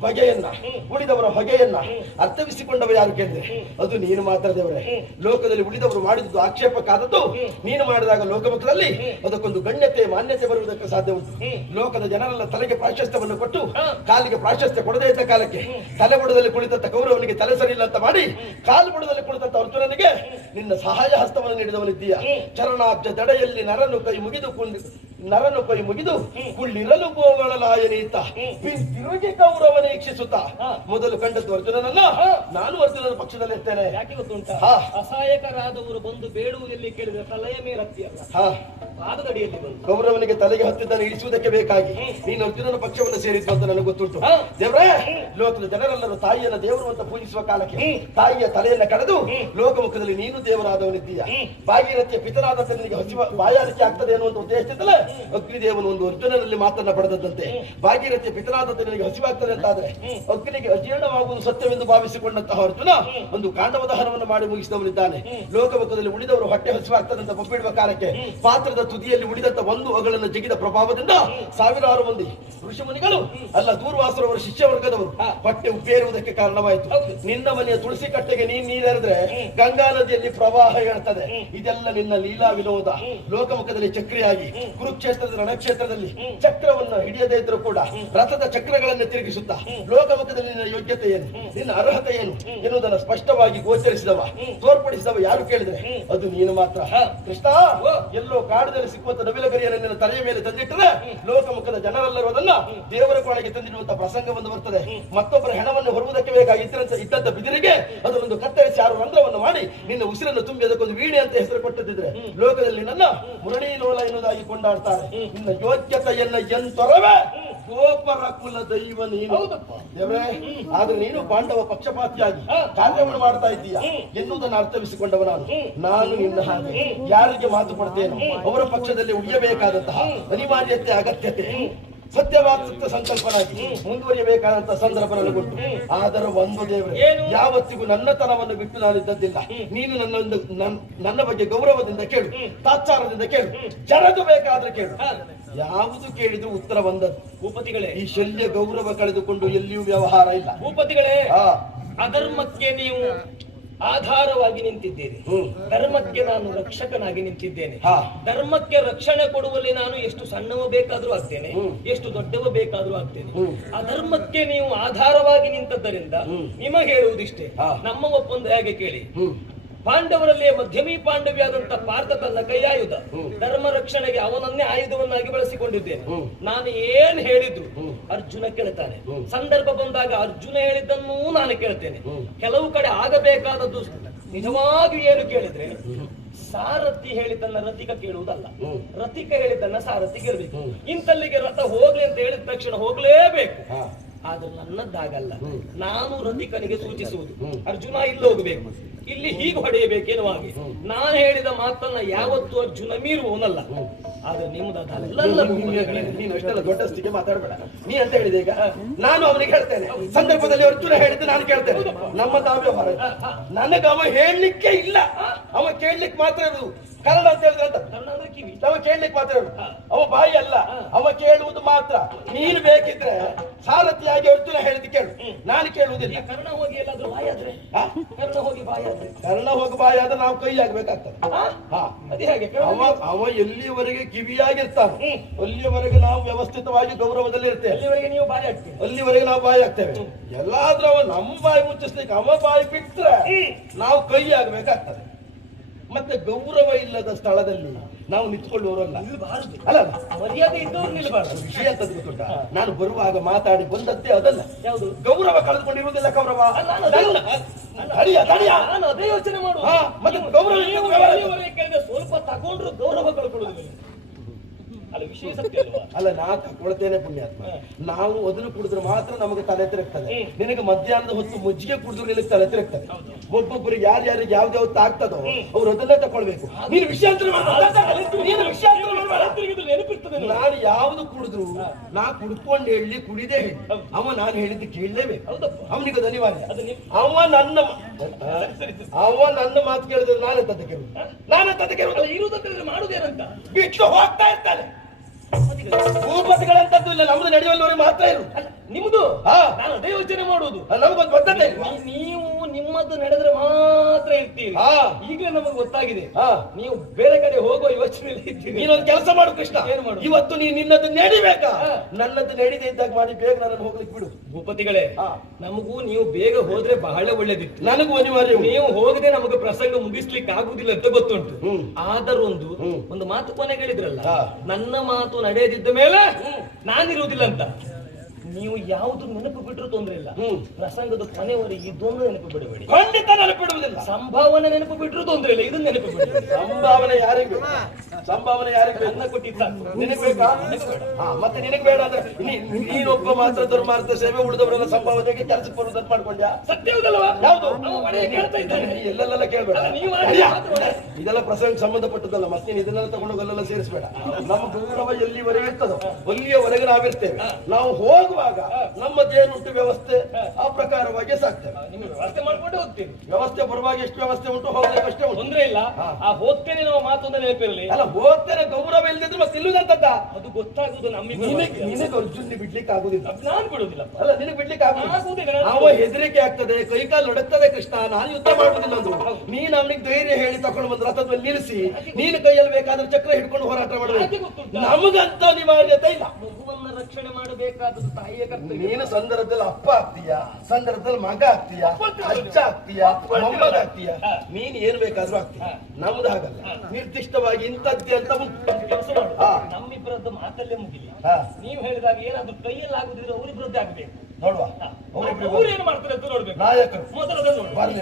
ಬಗೆಯನ್ನ, ಉಳಿದವರ ಹೊಗೆಯನ್ನ ಅರ್ಥವಿಸಿಕೊಂಡವ ಯಾರು ಕೇಳಿದ್ರೆ ಅದು ನೀನು ಮಾತ್ರ ದೇವರೇ. ಲೋಕದಲ್ಲಿ ಉಳಿದವರು ಮಾಡಿದ್ದು ಆಕ್ಷೇಪಕ್ಕಾದದ್ದು ನೀನು ಮಾಡಿದಾಗ ಲೋಕಮುಖದಲ್ಲಿ ಅದಕ್ಕೊಂದು ಗಣ್ಯತೆ ಮಾನ್ಯತೆ ಬರುವುದಕ್ಕೆ ಸಾಧ್ಯ ಉಂಟು. ಲೋಕದ ಜನರೆಲ್ಲ ತಲೆಗೆ ಪ್ರಾಶಸ್ತ್ಯವನ್ನು ಕೊಟ್ಟು ಕಾಲಿಗೆ ಪ್ರಾಶಸ್ತ್ಯ ಕೊಡದೇ ಇದ್ದ ಕಾಲಕ್ಕೆ ತಲೆ ಬುಡದಲ್ಲಿ ಕುಳಿತಂತ ಕೌರವನಿಗೆ ತಲೆ ಸರಿ ಇಲ್ಲ ಅಂತ ಮಾಡಿ ಕಾಲು ಬುಡದಲ್ಲಿ ಕುಳಿತಂತ ಅರ್ಜುನನಿಗೆ ನಿನ್ನ ಸಹಾಯ ಹಸ್ತವನ್ನು ನೀಡಿದವನಿದ್ದೀಯ. ಚರಣಾಬ್ಜ ದಡೆಯಲ್ಲಿ ನರನು ಕೈ ಮುಗಿದು ಕುಳ್ಳಿರಲು ಗೋಗಳಲಾಯನೀತ ತಿರುಗಿ ಕೌರವನ ಈಕ್ಷಿಸುತ್ತಾ ಮೊದಲು ಕಂಡದ್ದು ಅರ್ಜುನನನ್ನ. ನಾನು ಅರ್ಜುನನ ಪಕ್ಷದಲ್ಲಿ ಇರ್ತೇನೆ. ಯಾಕೆ ಗೊತ್ತುಂಟ, ಅಸಹಾಯಕರಾದವರು ಬಂದು ಬೇಡುವುದೆಲ್ಲಿ ಕೇಳಿದ್ರೆ ತಲೆಯ ಮೇಲೆ ಹತ್ತಿಯಲ್ಲ, ಪಾದದಡಿಯಲ್ಲಿ ಬಂದು ಕೌರವನಿಗೆ ತಲೆಗೆ ಹತ್ತಿದ್ದನ್ನು ಇಳಿಸುವುದಕ್ಕೆ ಬೇಕಾಗಿ ನೀನು ಅರ್ಜುನನ ಪಕ್ಷವನ್ನು ಸೇರಿದ್ದು ಅಂತ ನನಗೆ ಗೊತ್ತುಂಟು. ದೇವ್ರೇ, ಲೋಕದ ಜನರೆಲ್ಲರೂ ತಾಯಿಯನ್ನ ದೇವರು ಅಂತ ಪೂಜಿಸುವ ಕಾಲಕ್ಕೆ ತಾಯಿಯ ತಲೆಯನ್ನ ಕಳೆದು ಲೋಕಮುಖದಲ್ಲಿ ನೀನು ದೇವರಾದವನಿದ್ದೀಯ. ಭಾಗೀರಥಿಯ ಪಿತನಾದ ನಿನಗೆ ಹಸಿವ ಬಾಯಾರಿಕೆ ಆಗ್ತದೆ ಅನ್ನುವಂತ ಉದ್ದೇಶದಿಂದಲೇ ಅಗ್ನಿದೇವನು ಒಂದು ಅರ್ಜುನನಲ್ಲಿ ಮಾತನ್ನ ಪಡೆದದ್ದಂತೆ. ಭಾಗೀರಥಿಯ ಪಿತನಾದಂತೆ ನಿನಗೆ ಹಸಿವಾಗ್ತದೆ ಅಂತಾದ್ರೆ ಅಗ್ನಿಗೆ ಅಜೀರ್ಣವಾಗುವುದು ಸತ್ಯವೆಂದು ಭಾವಿಸಿಕೊಂಡಂತಹ ಅರ್ಜುನ ಒಂದು ಕಾಂಡವ ದಹನವನ್ನು ಮಾಡಿ ಮುಗಿಸಿದವನಿದ್ದಾನೆ. ಲೋಕಮುಖದಲ್ಲಿ ಉಳಿದವರು ಹೊಟ್ಟೆ ಹಸಿವಾಗ್ತದೆ ಅಂತ ಒಪ್ಪಿಡುವ ಕಾಲಕ್ಕೆ ಪಾತ್ರದ ತುದಿಯಲ್ಲಿ ಉಳಿದಂತ ಒಂದು ಅಗಳನ್ನು ಜಗಿದ ಪ್ರಭಾವದಿಂದ ಸಾವಿರಾರು ಮಂದಿ ಋಷಿಮುನಿಗಳು ಅಲ್ಲ ದೂರ್ವಾಸರವರ ಶಿಷ್ಯ ವರ್ಗದವರು ಹೊಟ್ಟೆ ಉಪ್ಪೇರುವುದಕ್ಕೆ ಕಾರಣವಾಯಿತು. ನಿನ್ನ ಮನೆಯ ತುಳಸಿ ಕಟ್ಟೆಗೆ ನೀರೆರೆದ್ರೆ ಗಂಗಾ ನದಿಯಲ್ಲಿ ಪ್ರವಾಹ ಹೇಳ್ತದೆ. ಇದೆಲ್ಲ ನಿನ್ನ ಲೀಲಾ ವಿನೋದ. ಲೋಕಮುಖದಲ್ಲಿ ಚಕ್ರಿಯಾಗಿ ಕುರುಕ್ಷೇತ್ರದ ರಣಕ್ಷೇತ್ರದಲ್ಲಿ ಚಕ್ರವನ್ನು ಹಿಡಿಯದೇ ಇದ್ರೂ ಕೂಡ ರಥದ ಚಕ್ರಗಳನ್ನು ತಿರುಗಿಸುತ್ತಾ ಲೋಕಮುಖದಲ್ಲಿ ನಿನ್ನ ಯೋಗ್ಯತೆ ಏನು, ನಿನ್ನ ಅರ್ಹತೆ ಏನು ಎನ್ನುವುದನ್ನು ಸ್ಪಷ್ಟವಾಗಿ ಗೋಚರಿಸಿದವ ತೋರ್ಪಡಿಸಿದವ ಯಾರು ಕೇಳಿದ್ರೆ ಅದು ನೀನು ಮಾತ್ರ. ಕೃಷ್ಣ, ಎಲ್ಲೋ ಕಾಡದಲ್ಲಿ ಸಿಕ್ಕುವಂತ ನವಿಲಗರಿಯನ್ನು ನಿನ್ನ ತಲೆಯ ಮೇಲೆ ತಂದಿಟ್ಟರೆ ಲೋಕಮುಖದ ಜನರೆಲ್ಲರೂ ಅದನ್ನ ದೇವರ ಕೊಳಗೆ ತಂದಿಡುವಂತ ಪ್ರಸಂಗ ಒಂದು ಬರ್ತದೆ. ಮತ್ತೊಬ್ಬರ ಹೆಣವನ್ನು ಹೊರುವುದಕ್ಕೆ ಬೇಕಾಗಿ ಇದ್ದಂತ ಬಿದಿರಿಗೆ ಅದನ್ನೊಂದು ಕತ್ತರಿಸಿ ಆರು ರಂಧ್ರವನ್ನು ಮಾಡಿ ನಿನ್ನ ಉಸಿರನ್ನು ತುಂಬಿ ಅದಕ್ಕೊಂದು ವೀಣೆ ಅಂತ ಹೆಸರು ಕೊಟ್ಟಿದ್ರೆ ಲೋಕದಲ್ಲಿ ನನ್ನ ಮುರಳಿ ಲೋಲ ಎನ್ನುವುದಾಗಿ ಕೊಂಡಾಡ್ತಾರೆ. ನಿನ್ನ ಯೋಗ್ಯತೆಯನ್ನ ಎಂತೊರವೆ ಗೋಪರ ಕುಲ ದೈವ ನೀನು. ದೇವರೇ, ಆದ್ರೆ ನೀನು ಪಾಂಡವ ಪಕ್ಷಪಾತಿಯಾಗಿ ಕಾರ್ಯವನ್ನು ಮಾಡ್ತಾ ಇದ್ದೀಯ ಎನ್ನುವುದನ್ನು ಅರ್ಥವಿಸಿಕೊಂಡವ ನಾನು ನಿನ್ನ ಹಾಗೆ ಯಾರಿಗೆ ಮಾತು ಕೊಡ್ತೇನೋ ಅವರ ಪಕ್ಷದಲ್ಲಿ ಉಳಿಯಬೇಕಾದಂತಹ ಅನಿವಾರ್ಯತೆ ಅಗತ್ಯತೆ ಸತ್ಯವಾದ ಸಂಕಲ್ಪನಾಗಿ ಮುಂದುವರಿಯಬೇಕಾದಂತಹ ಸಂದರ್ಭ ನನಗುಂಟು. ಆದರೆ ಒಂದು ದೇವರೇ, ಯಾವತ್ತಿಗೂ ನನ್ನತನವನ್ನು ಬಿಟ್ಟು ನಾನಿದ್ದದ್ದಿಲ್ಲ. ನೀನು ನನ್ನ ಬಗ್ಗೆ ಗೌರವದಿಂದ ಕೇಳು, ತಾತ್ಸಾರದಿಂದ ಕೇಳು, ಜರದು ಬೇಕಾದ್ರೆ ಕೇಳು. ಯಾವುದು ಕೇಳಿದ್ರು ಉತ್ತರ ಬಂದದ್ದು. ಭೂಪತಿಗಳೇ, ಈ ಶಲ್ಯ ಗೌರವ ಕಳೆದುಕೊಂಡು ಎಲ್ಲಿಯೂ ವ್ಯವಹಾರ ಇಲ್ಲ. ಭೂಪತಿಗಳೇ, ಅಧರ್ಮಕ್ಕೆ ನೀವು ಆಧಾರವಾಗಿ ನಿಂತಿದ್ದೇನೆ, ಧರ್ಮಕ್ಕೆ ನಾನು ರಕ್ಷಕನಾಗಿ ನಿಂತಿದ್ದೇನೆ. ಧರ್ಮಕ್ಕೆ ರಕ್ಷಣೆ ಕೊಡುವಲ್ಲಿ ನಾನು ಎಷ್ಟು ಸಣ್ಣವ ಬೇಕಾದ್ರೂ ಆಗ್ತೇನೆ, ಎಷ್ಟು ದೊಡ್ಡವ ಬೇಕಾದ್ರೂ ಆಗ್ತೇನೆ. ಅಧರ್ಮಕ್ಕೆ ನೀವು ಆಧಾರವಾಗಿ ನಿಂತದ್ದರಿಂದ ನಿಮಗೆ ಹೇಳುವುದಿಷ್ಟೇ. ನಮ್ಮ ಒಪ್ಪಂದ ಹೇಗೆ ಕೇಳಿ, ಪಾಂಡವರಲ್ಲೇ ಮಧ್ಯಮಿ ಪಾಂಡವಿಯಾದಂತ ಪಾರ್ಥ ತನ್ನ ಕೈಯಾಯುಧ ಧರ್ಮ ರಕ್ಷಣೆಗೆ ಅವನನ್ನೇ ಆಯುಧವನ್ನಾಗಿ ಬಳಸಿಕೊಂಡಿದ್ದೇನೆ. ನಾನು ಏನ್ ಹೇಳಿದ್ರು ಅರ್ಜುನ ಕೇಳ್ತಾನೆ. ಸಂದರ್ಭ ಬಂದಾಗ ಅರ್ಜುನ ಹೇಳಿದ್ದನ್ನು ನಾನು ಕೇಳ್ತೇನೆ. ಕೆಲವು ಕಡೆ ಆಗಬೇಕಾದದ್ದು ನಿಜವಾಗಿ ಏನು ಕೇಳಿದ್ರೆ ಸಾರಥಿ ಹೇಳಿದ್ದನ್ನ ರಥಿಕ ಕೇಳುವುದಲ್ಲ, ರಥಿಕ ಹೇಳಿದ್ದನ್ನ ಸಾರಥಿ ಕೇಳಬೇಕು. ಇಂತಲ್ಲಿಗೆ ರಥ ಹೋಗ್ಲಿ ಅಂತ ಹೇಳಿದ ತಕ್ಷಣ ಹೋಗ್ಲೇಬೇಕು. ಆದ್ರೆ ನನ್ನದ್ದಾಗಲ್ಲ. ನಾನು ರಥಿಕನಿಗೆ ಸೂಚಿಸುವುದು ಅರ್ಜುನ ಇಲ್ಲಿ ಹೋಗಬೇಕು, ಇಲ್ಲಿ ಹೀಗೆ ಹೊಡೆಯಬೇಕೇನೋ ಹಾಗೆ. ನಾನು ಹೇಳಿದ ಮಾತನ್ನ ಯಾವತ್ತೂ ಅರ್ಜುನ ಮೀರುವವನಲ್ಲ. ಆದ್ರೆ ನಿಮ್ಮದಲ್ಲ. ನೀನು ಅಷ್ಟೆಲ್ಲ ದೊಡ್ಡಸ್ತಿಗೆ ಮಾತಾಡಬೇಡ. ನೀ ಅಂತ ಹೇಳಿದೆ ಈಗ ನಾನು ಅವನಿಗೆ ಹೇಳ್ತೇನೆ. ಸಂದರ್ಭದಲ್ಲಿ ಅರ್ಜುನ ಹೇಳಿದ್ದು ನಾನು ಕೇಳ್ತೇನೆ. ನಮ್ಮ ವ್ಯವಹಾರ ನನಗೆ ಅವ ಹೇಳಲಿಕ್ಕೆ ಇಲ್ಲ, ಅವ ಕೇಳಲಿಕ್ಕೆ ಮಾತ್ರ ಇರುವುದು. ಕನ್ನಡ ಅಂತ ಹೇಳಿದ್ರೆ ಅಂತ ಕಿವಿ ಅವ ಕೇಳಲಿಕ್ಕೆ ಮಾತ್ರ ಇರುವುದು. ಅವ ಬಾಯಿ ಅಲ್ಲ, ಅವ ಕೇಳುವುದು ಮಾತ್ರ. ನೀನು ಬೇಕಿದ್ರೆ ಸಾರಥಿಯಾಗಿ ಅರ್ಜುನ ಹೇಳಿದ್ದು ಕೇಳು, ನಾನು ಕೇಳುವುದಿಲ್ಲ. ಕರ್ಣ ಹೋಗಿ ಎಲ್ಲಾದ್ರೂ ಬಾಯಾದ್ರೆ, ಕರ್ಣ ಹೋಗಿ ಬಾಯಾದ್ರೆ, ಕರ್ಣ ಹೋಗಿ ಬಾಯಾದ್ರೆ ನಾವು ಕೈ ಆಗ್ಬೇಕಾಗ್ತದೆ. ಅದೇ ಹಾಗೆ ಅವ ಎಲ್ಲಿಯವರೆಗೆ ಕಿವಿಯಾಗಿರ್ತಾನೆ ಅಲ್ಲಿಯವರೆಗೆ ನಾವು ವ್ಯವಸ್ಥಿತವಾಗಿ ಗೌರವದಲ್ಲಿ ಇರ್ತೇವೆ. ಅಲ್ಲಿವರೆಗೆ ನೀವು ಬಾಯಿ ಆಗ್ತೀವಿ, ಅಲ್ಲಿವರೆಗೆ ನಾವು ಬಾಯಿ ಆಗ್ತೇವೆ. ಎಲ್ಲಾದ್ರೂ ಅವ ನಮ್ಮ ಬಾಯಿ ಮುಚ್ಚಿಸ್ಲಿಕ್ಕೆ ಅವ ಬಾಯಿ ಬಿಟ್ರೆ ನಾವು ಕೈ ಆಗ್ಬೇಕಾಗ್ತದೆ. ಮತ್ತೆ ಗೌರವ ಇಲ್ಲದ ಸ್ಥಳದಲ್ಲಿ ನಾವು ನಿಂತ್ಕೊಳ್ಳುವವರಲ್ಲ. ಅಲ್ಲ, ಮರ್ಯಾದೆ ಇದ್ದವ್ರು ನಿಲ್ಬಾರ್ದು. ವಿಷಯ ಅಂತ ಗೊತ್ತುಂಟ, ನಾನು ಬರುವಾಗ ಮಾತಾಡಿ ಬಂದದ್ದೇ ಅದಲ್ಲ. ಯಾವುದು? ಗೌರವ ಕಳೆದುಕೊಂಡಿರುವುದಿಲ್ಲ. ಗೌರವ ತಡಿಯ ನಾನು ಅದೇ ಯೋಚನೆ ಮಾಡುವ. ಹಾ, ಮತ್ತೆ ಗೌರವ ನೀವು ವ್ಯವಹಾರ. ಎಲ್ಲಿವರೆಗೆ ಕೇಳಿದ್ರೆ ಸ್ವಲ್ಪ ತಗೊಂಡ್ರು ಗೌರವ ಕಳ್ಕೊಳ್ಳುವುದಿಲ್ಲ. ಅಲ್ಲ ವಿಷಯ ಸತ್ಯ ಅಲ್ವಾ? ಅಲ್ಲ ನಾ ಕೊಡ್ತೇನೆ ಪುಣ್ಯಾತ್ಮ. ನಾವು ಮೊದಲು ಕುಡಿದ್ರೆ ಮಾತ್ರ ನಮಗೆ ತಲೆ ತಿರುಗ್ತದೆ. ನಿನಗೆ ಮಧ್ಯಾಹ್ನದ ಹೊತ್ತು ಮಜ್ಜಿಗೆ ಕುಡಿದ್ರು ನಿನಗೆ ತಲೆ ತಿರುಗ್ತದೆ. ಒಬ್ಬೊಬ್ಬರು ಯಾರ್ಯಾರಿಗೆ ಯಾವ್ದಾವ್ದು ಆಗ್ತದೋ ಅವ್ರು ಅದನ್ನೇ ತಕೊಳ್ಬೇಕು. ನೀನು ವಿಷಯಾಂತರ ನೆನಪಿರ್ತದೆ. ನಾನು ಯಾವ್ದು ಕುಡಿದ್ರು ನಾ ಕುಡ್ಕೊಂಡು ಹೇಳಿ ಕುಡಿದೇ ಹೇಳಿ ಅವ ನಾನು ಹೇಳಿದ್ದು ಕೇಳಲೇಬೇಕು. ಅವನಿಗೆ ಅದು ಅನಿವಾರ್ಯ. ಅವ ನನ್ನ ಮಾತು ಕೇಳಿದ್ರೆ ನಾನೇ ತದ್ದಕ್ಕೆ ಇರುವುದಂತ ಮಾಡುದೇನಂತ ಬಿಟ್ಟು ಹೋಗ್ತಾ ಇರ್ತಾನೆ. ಭೂಪತಿಗಳಂತದ್ದು ಇಲ್ಲ, ನಮ್ದು ನಡೆಯುವಲ್ಲಿವರೆಗೆ ಮಾತ್ರ ಇರು. ನಿಮ್ದು ಹಾ, ನಾನು ಅದೇ ಯೋಚನೆ ಮಾಡುವುದು. ನಮಗೊಂದು ಬದ್ಧತೆ ಇಲ್ವಾ? ನೀವು ನಿಮ್ಮದ್ದು ನಡೆದ್ರೆ ಮಾತ್ರ ಇರ್ತೀರಿ. ಹಾ, ಈಗಲೇ ನಮಗೆ ಗೊತ್ತಾಗಿದೆ. ಹಾ, ನೀವು ಬೇರೆ ಕಡೆ ಹೋಗುವ ಯೋಚನೆಯಲ್ಲಿ ಇದ್ದೀರಿ. ನೀನೊಂದು ಕೆಲಸ ಮಾಡು ಕೃಷ್ಣ. ಏನು ಮಾಡು? ಇವತ್ತು ನೀನು ನಿನ್ನದ್ದು ನಡಿಬೇಕಾ? ನನ್ನದ್ದು ನಡೀದೆ ಇದ್ದಾಗ ಮಾಡಿ ಬೇಗ ನನ್ನನ್ನು ಹೋಗ್ಲಿಕ್ಕೆ ಬಿಡು. ಭೂಪತಿಗಳೇ, ಹಾ, ನಮಗೂ ನೀವು ಬೇಗ ಹೋದ್ರೆ ಬಹಳ ಒಳ್ಳೇದಿತ್ತು. ನನಗೂ ಅನಿವಾರ್ಯ. ನೀವು ಹೋಗದೆ ನಮಗೆ ಪ್ರಸಂಗ ಮುಗಿಸ್ಲಿಕ್ಕೆ ಆಗುದಿಲ್ಲ ಅಂತ ಗೊತ್ತುಂಟು. ಆದರೂ ಒಂದು ಮಾತು ಕೊನೆಗೆ ಹೇಳಿದ್ರಲ್ಲ, ನನ್ನ ಮಾತು ನಡೆಯದಿದ್ದ ಮೇಲೆ ನಾನಿರುವುದಿಲ್ಲ ಅಂತ. ನೀವು ಯಾವುದು ನೆನಪು ಬಿಟ್ಟರು ತೊಂದ್ರೆ ಇಲ್ಲ. ಪ್ರಸಂಗದ ಕೊನೆವರೆಗೆ ಇದೊಂದು ನೆನಪು ಬಿಡಬೇಡಿ. ಖಂಡಿತ ನೆನಪಿಡುವುದಿಲ್ಲ. ಸಂಭಾವನೆ ನೆನಪು ಬಿಟ್ಟರು ತೊಂದ್ರೆ ಇಲ್ಲ, ಇದನ್ನ ನೆನಪು ಬಿಡಿ. ಸಂಭಾವನೆ ಯಾರಿಗೆ ಸಂಭಾವನೆ ಯಾರಿಗೆ ಅನ್ನ ಕೊಟ್ಟಿದ್ದ ನಿನಗೆ ಬೇಕಾ? ಮತ್ತೆ ನಿನಗೆ ಬೇಡ ಅಂದ್ರೆ ನೀನೊಬ್ಬ ಮಾತ್ರ ಧರ್ಮಾರ್ಥ ಸೇವೆ, ಉಳಿದವರೆಲ್ಲ ಸಂಭಾವನೆಗೆ ಕೆಲಸಕ್ಕೆ ಬರುವುದನ್ನು ಮಾಡ್ಕೊಂಡ್ಯಾ? ಸತ್ಯವುದಲ್ವಾ? ಯಾವುದು? ಕೇಳ್ತಾ ಇದ್ದಾನೆ. ನೀ ಎಲ್ಲೆಲ್ಲ ಕೇಳಬೇಡ. ನೀವು ಇದೆಲ್ಲ ಪ್ರಸಂಗ ಸಂಬಂಧಪಟ್ಟದಲ್ಲ. ಮತ್ತೆ ನೀನು ಇದನ್ನೆಲ್ಲ ತಗೊಂಡು ಅಲ್ಲೆಲ್ಲ ಸೇರಿಸಬೇಡ. ನಮ್ಮ ಗೌರವ ಎಲ್ಲಿವರೆಗೆ ಇರ್ತದೋ ಅಲ್ಲಿಯವರೆಗೆ ನಾವಿರ್ತೇವೆ. ನಾವು ಹೋಗುವಾಗ ನಮ್ಮದೇನುಂಟು ವ್ಯವಸ್ಥೆ ಆ ಪ್ರಕಾರವಾಗಿ ಸಾಕ್ತೇವೆ. ನಿಮ್ಗೆ ವ್ಯವಸ್ಥೆ ಮಾಡ್ಕೊಂಡು ಹೋಗ್ತೀವಿ. ವ್ಯವಸ್ಥೆ ಬರುವಾಗ ಎಷ್ಟು ವ್ಯವಸ್ಥೆ ಉಂಟು, ಹೋಗ್ಲಿಕ್ಕೆ ಅಷ್ಟೇ ಉಂಟು. ತೊಂದ್ರೆ ಇಲ್ಲ. ಆ ಹೋಗ್ತೇನೆ ನಾವು ಮಾತೊಂದು ನೆನಪಿರಲಿ. ಅಲ್ಲ, ಹೋಗ್ತೇನೆ ಗೌರವ ಇಲ್ಲದಿದ್ರೆ ಮತ್ತೆ ಇಲ್ಲದಂತದ್ದ ಅದು ಗೊತ್ತಾಗುದು ನಮ್ಮಿಬ್ಬರು. ನಿನಗೆ ಅರ್ಜುನ್ ಬಿಡ್ಲಿಕ್ಕೆ ಆಗುದಿಲ್ಲ. ನಾನು ಬಿಡುದಿಲ್ಲ. ಅಲ್ಲ, ನಿನಗೆ ಬಿಡ್ಲಿಕ್ಕೆ ಆಗುದಿಲ್ಲ. ಅವ ಹೆದರಿಕೆ ಆಗ್ತದೆ, ಕೈಕಾಲು ನಡುತ್ತದೆ. ಕೃಷ್ಣ, ನಾನು ಯುದ್ಧ ಮಾಡುದಿಲ್ಲ ಅಂದ್ರು. ನೀನು ಅವನಿಗೆ ಧೈರ್ಯ ಹೇಳಿ ತಕೊಂಡು ಬಂದು ರಥದ ಮೇಲೆ ನಿಲ್ಲಿಸಿ ನೀನು ಕೈಯಲ್ಲಿ ಬೇಕಾದ್ರೆ ಚಕ್ರ ಹಿಡ್ಕೊಂಡು ಹೋರಾಟ ಮಾಡಬೇಕು. ನಮಗಂತ ಅನಿವಾರ್ಯತೆ ಇಲ್ಲ. ಮಗುವನ್ನ ರಕ್ಷಣೆ ಮಾಡಬೇಕಾದದ್ದು ತಾಯಿಯ ಕರ್ತವ್ಯ. ನೀನು ಸಂದರ್ಭದಲ್ಲಿ ಅಪ್ಪ ಆಗ್ತೀಯಾ, ಸಂದರ್ಭದಲ್ಲಿ ಮಗ ಆಗ್ತೀಯಾ, ಅಜ್ಜ ಆಗ್ತೀಯಾ, ಮೊಮ್ಮಗ ಆಗ್ತೀಯಾ, ನೀನ್ ಏನ್ ಬೇಕಾದ್ರೂ ಆಗ್ತೀಯ. ನಮ್ದು ಹಾಗಲ್ಲ. ನಿರ್ದಿಷ್ಟವಾಗಿ ಇಂಥದ್ದೇ ಅಂತ ಉಂಟು. ಕೆಲಸ ಮಾಡು. ನಮ್ಮಿಬ್ಬರದ್ದು ಮಾತಲ್ಲೇ ಮುಗಿಲಿ. ನೀವು ಹೇಳಿದಾಗ ಏನಾದ್ರು ಕೈಯಲ್ಲಿ ಆಗುದಿದ್ರೆ ಅವರಿಬ್ಬರದ್ದೇ ಆಗ್ಬೇಕು. ನೋಡುವ ಅವ್ರು ಏನು ಮಾಡ್ತಾರೆ ಅಂತ ನೋಡ್ಬೇಕು. ನಾಯಕರು ಮೊದಲದನ್ನು ನೋಡಿ. ಬರ್ಲಿ.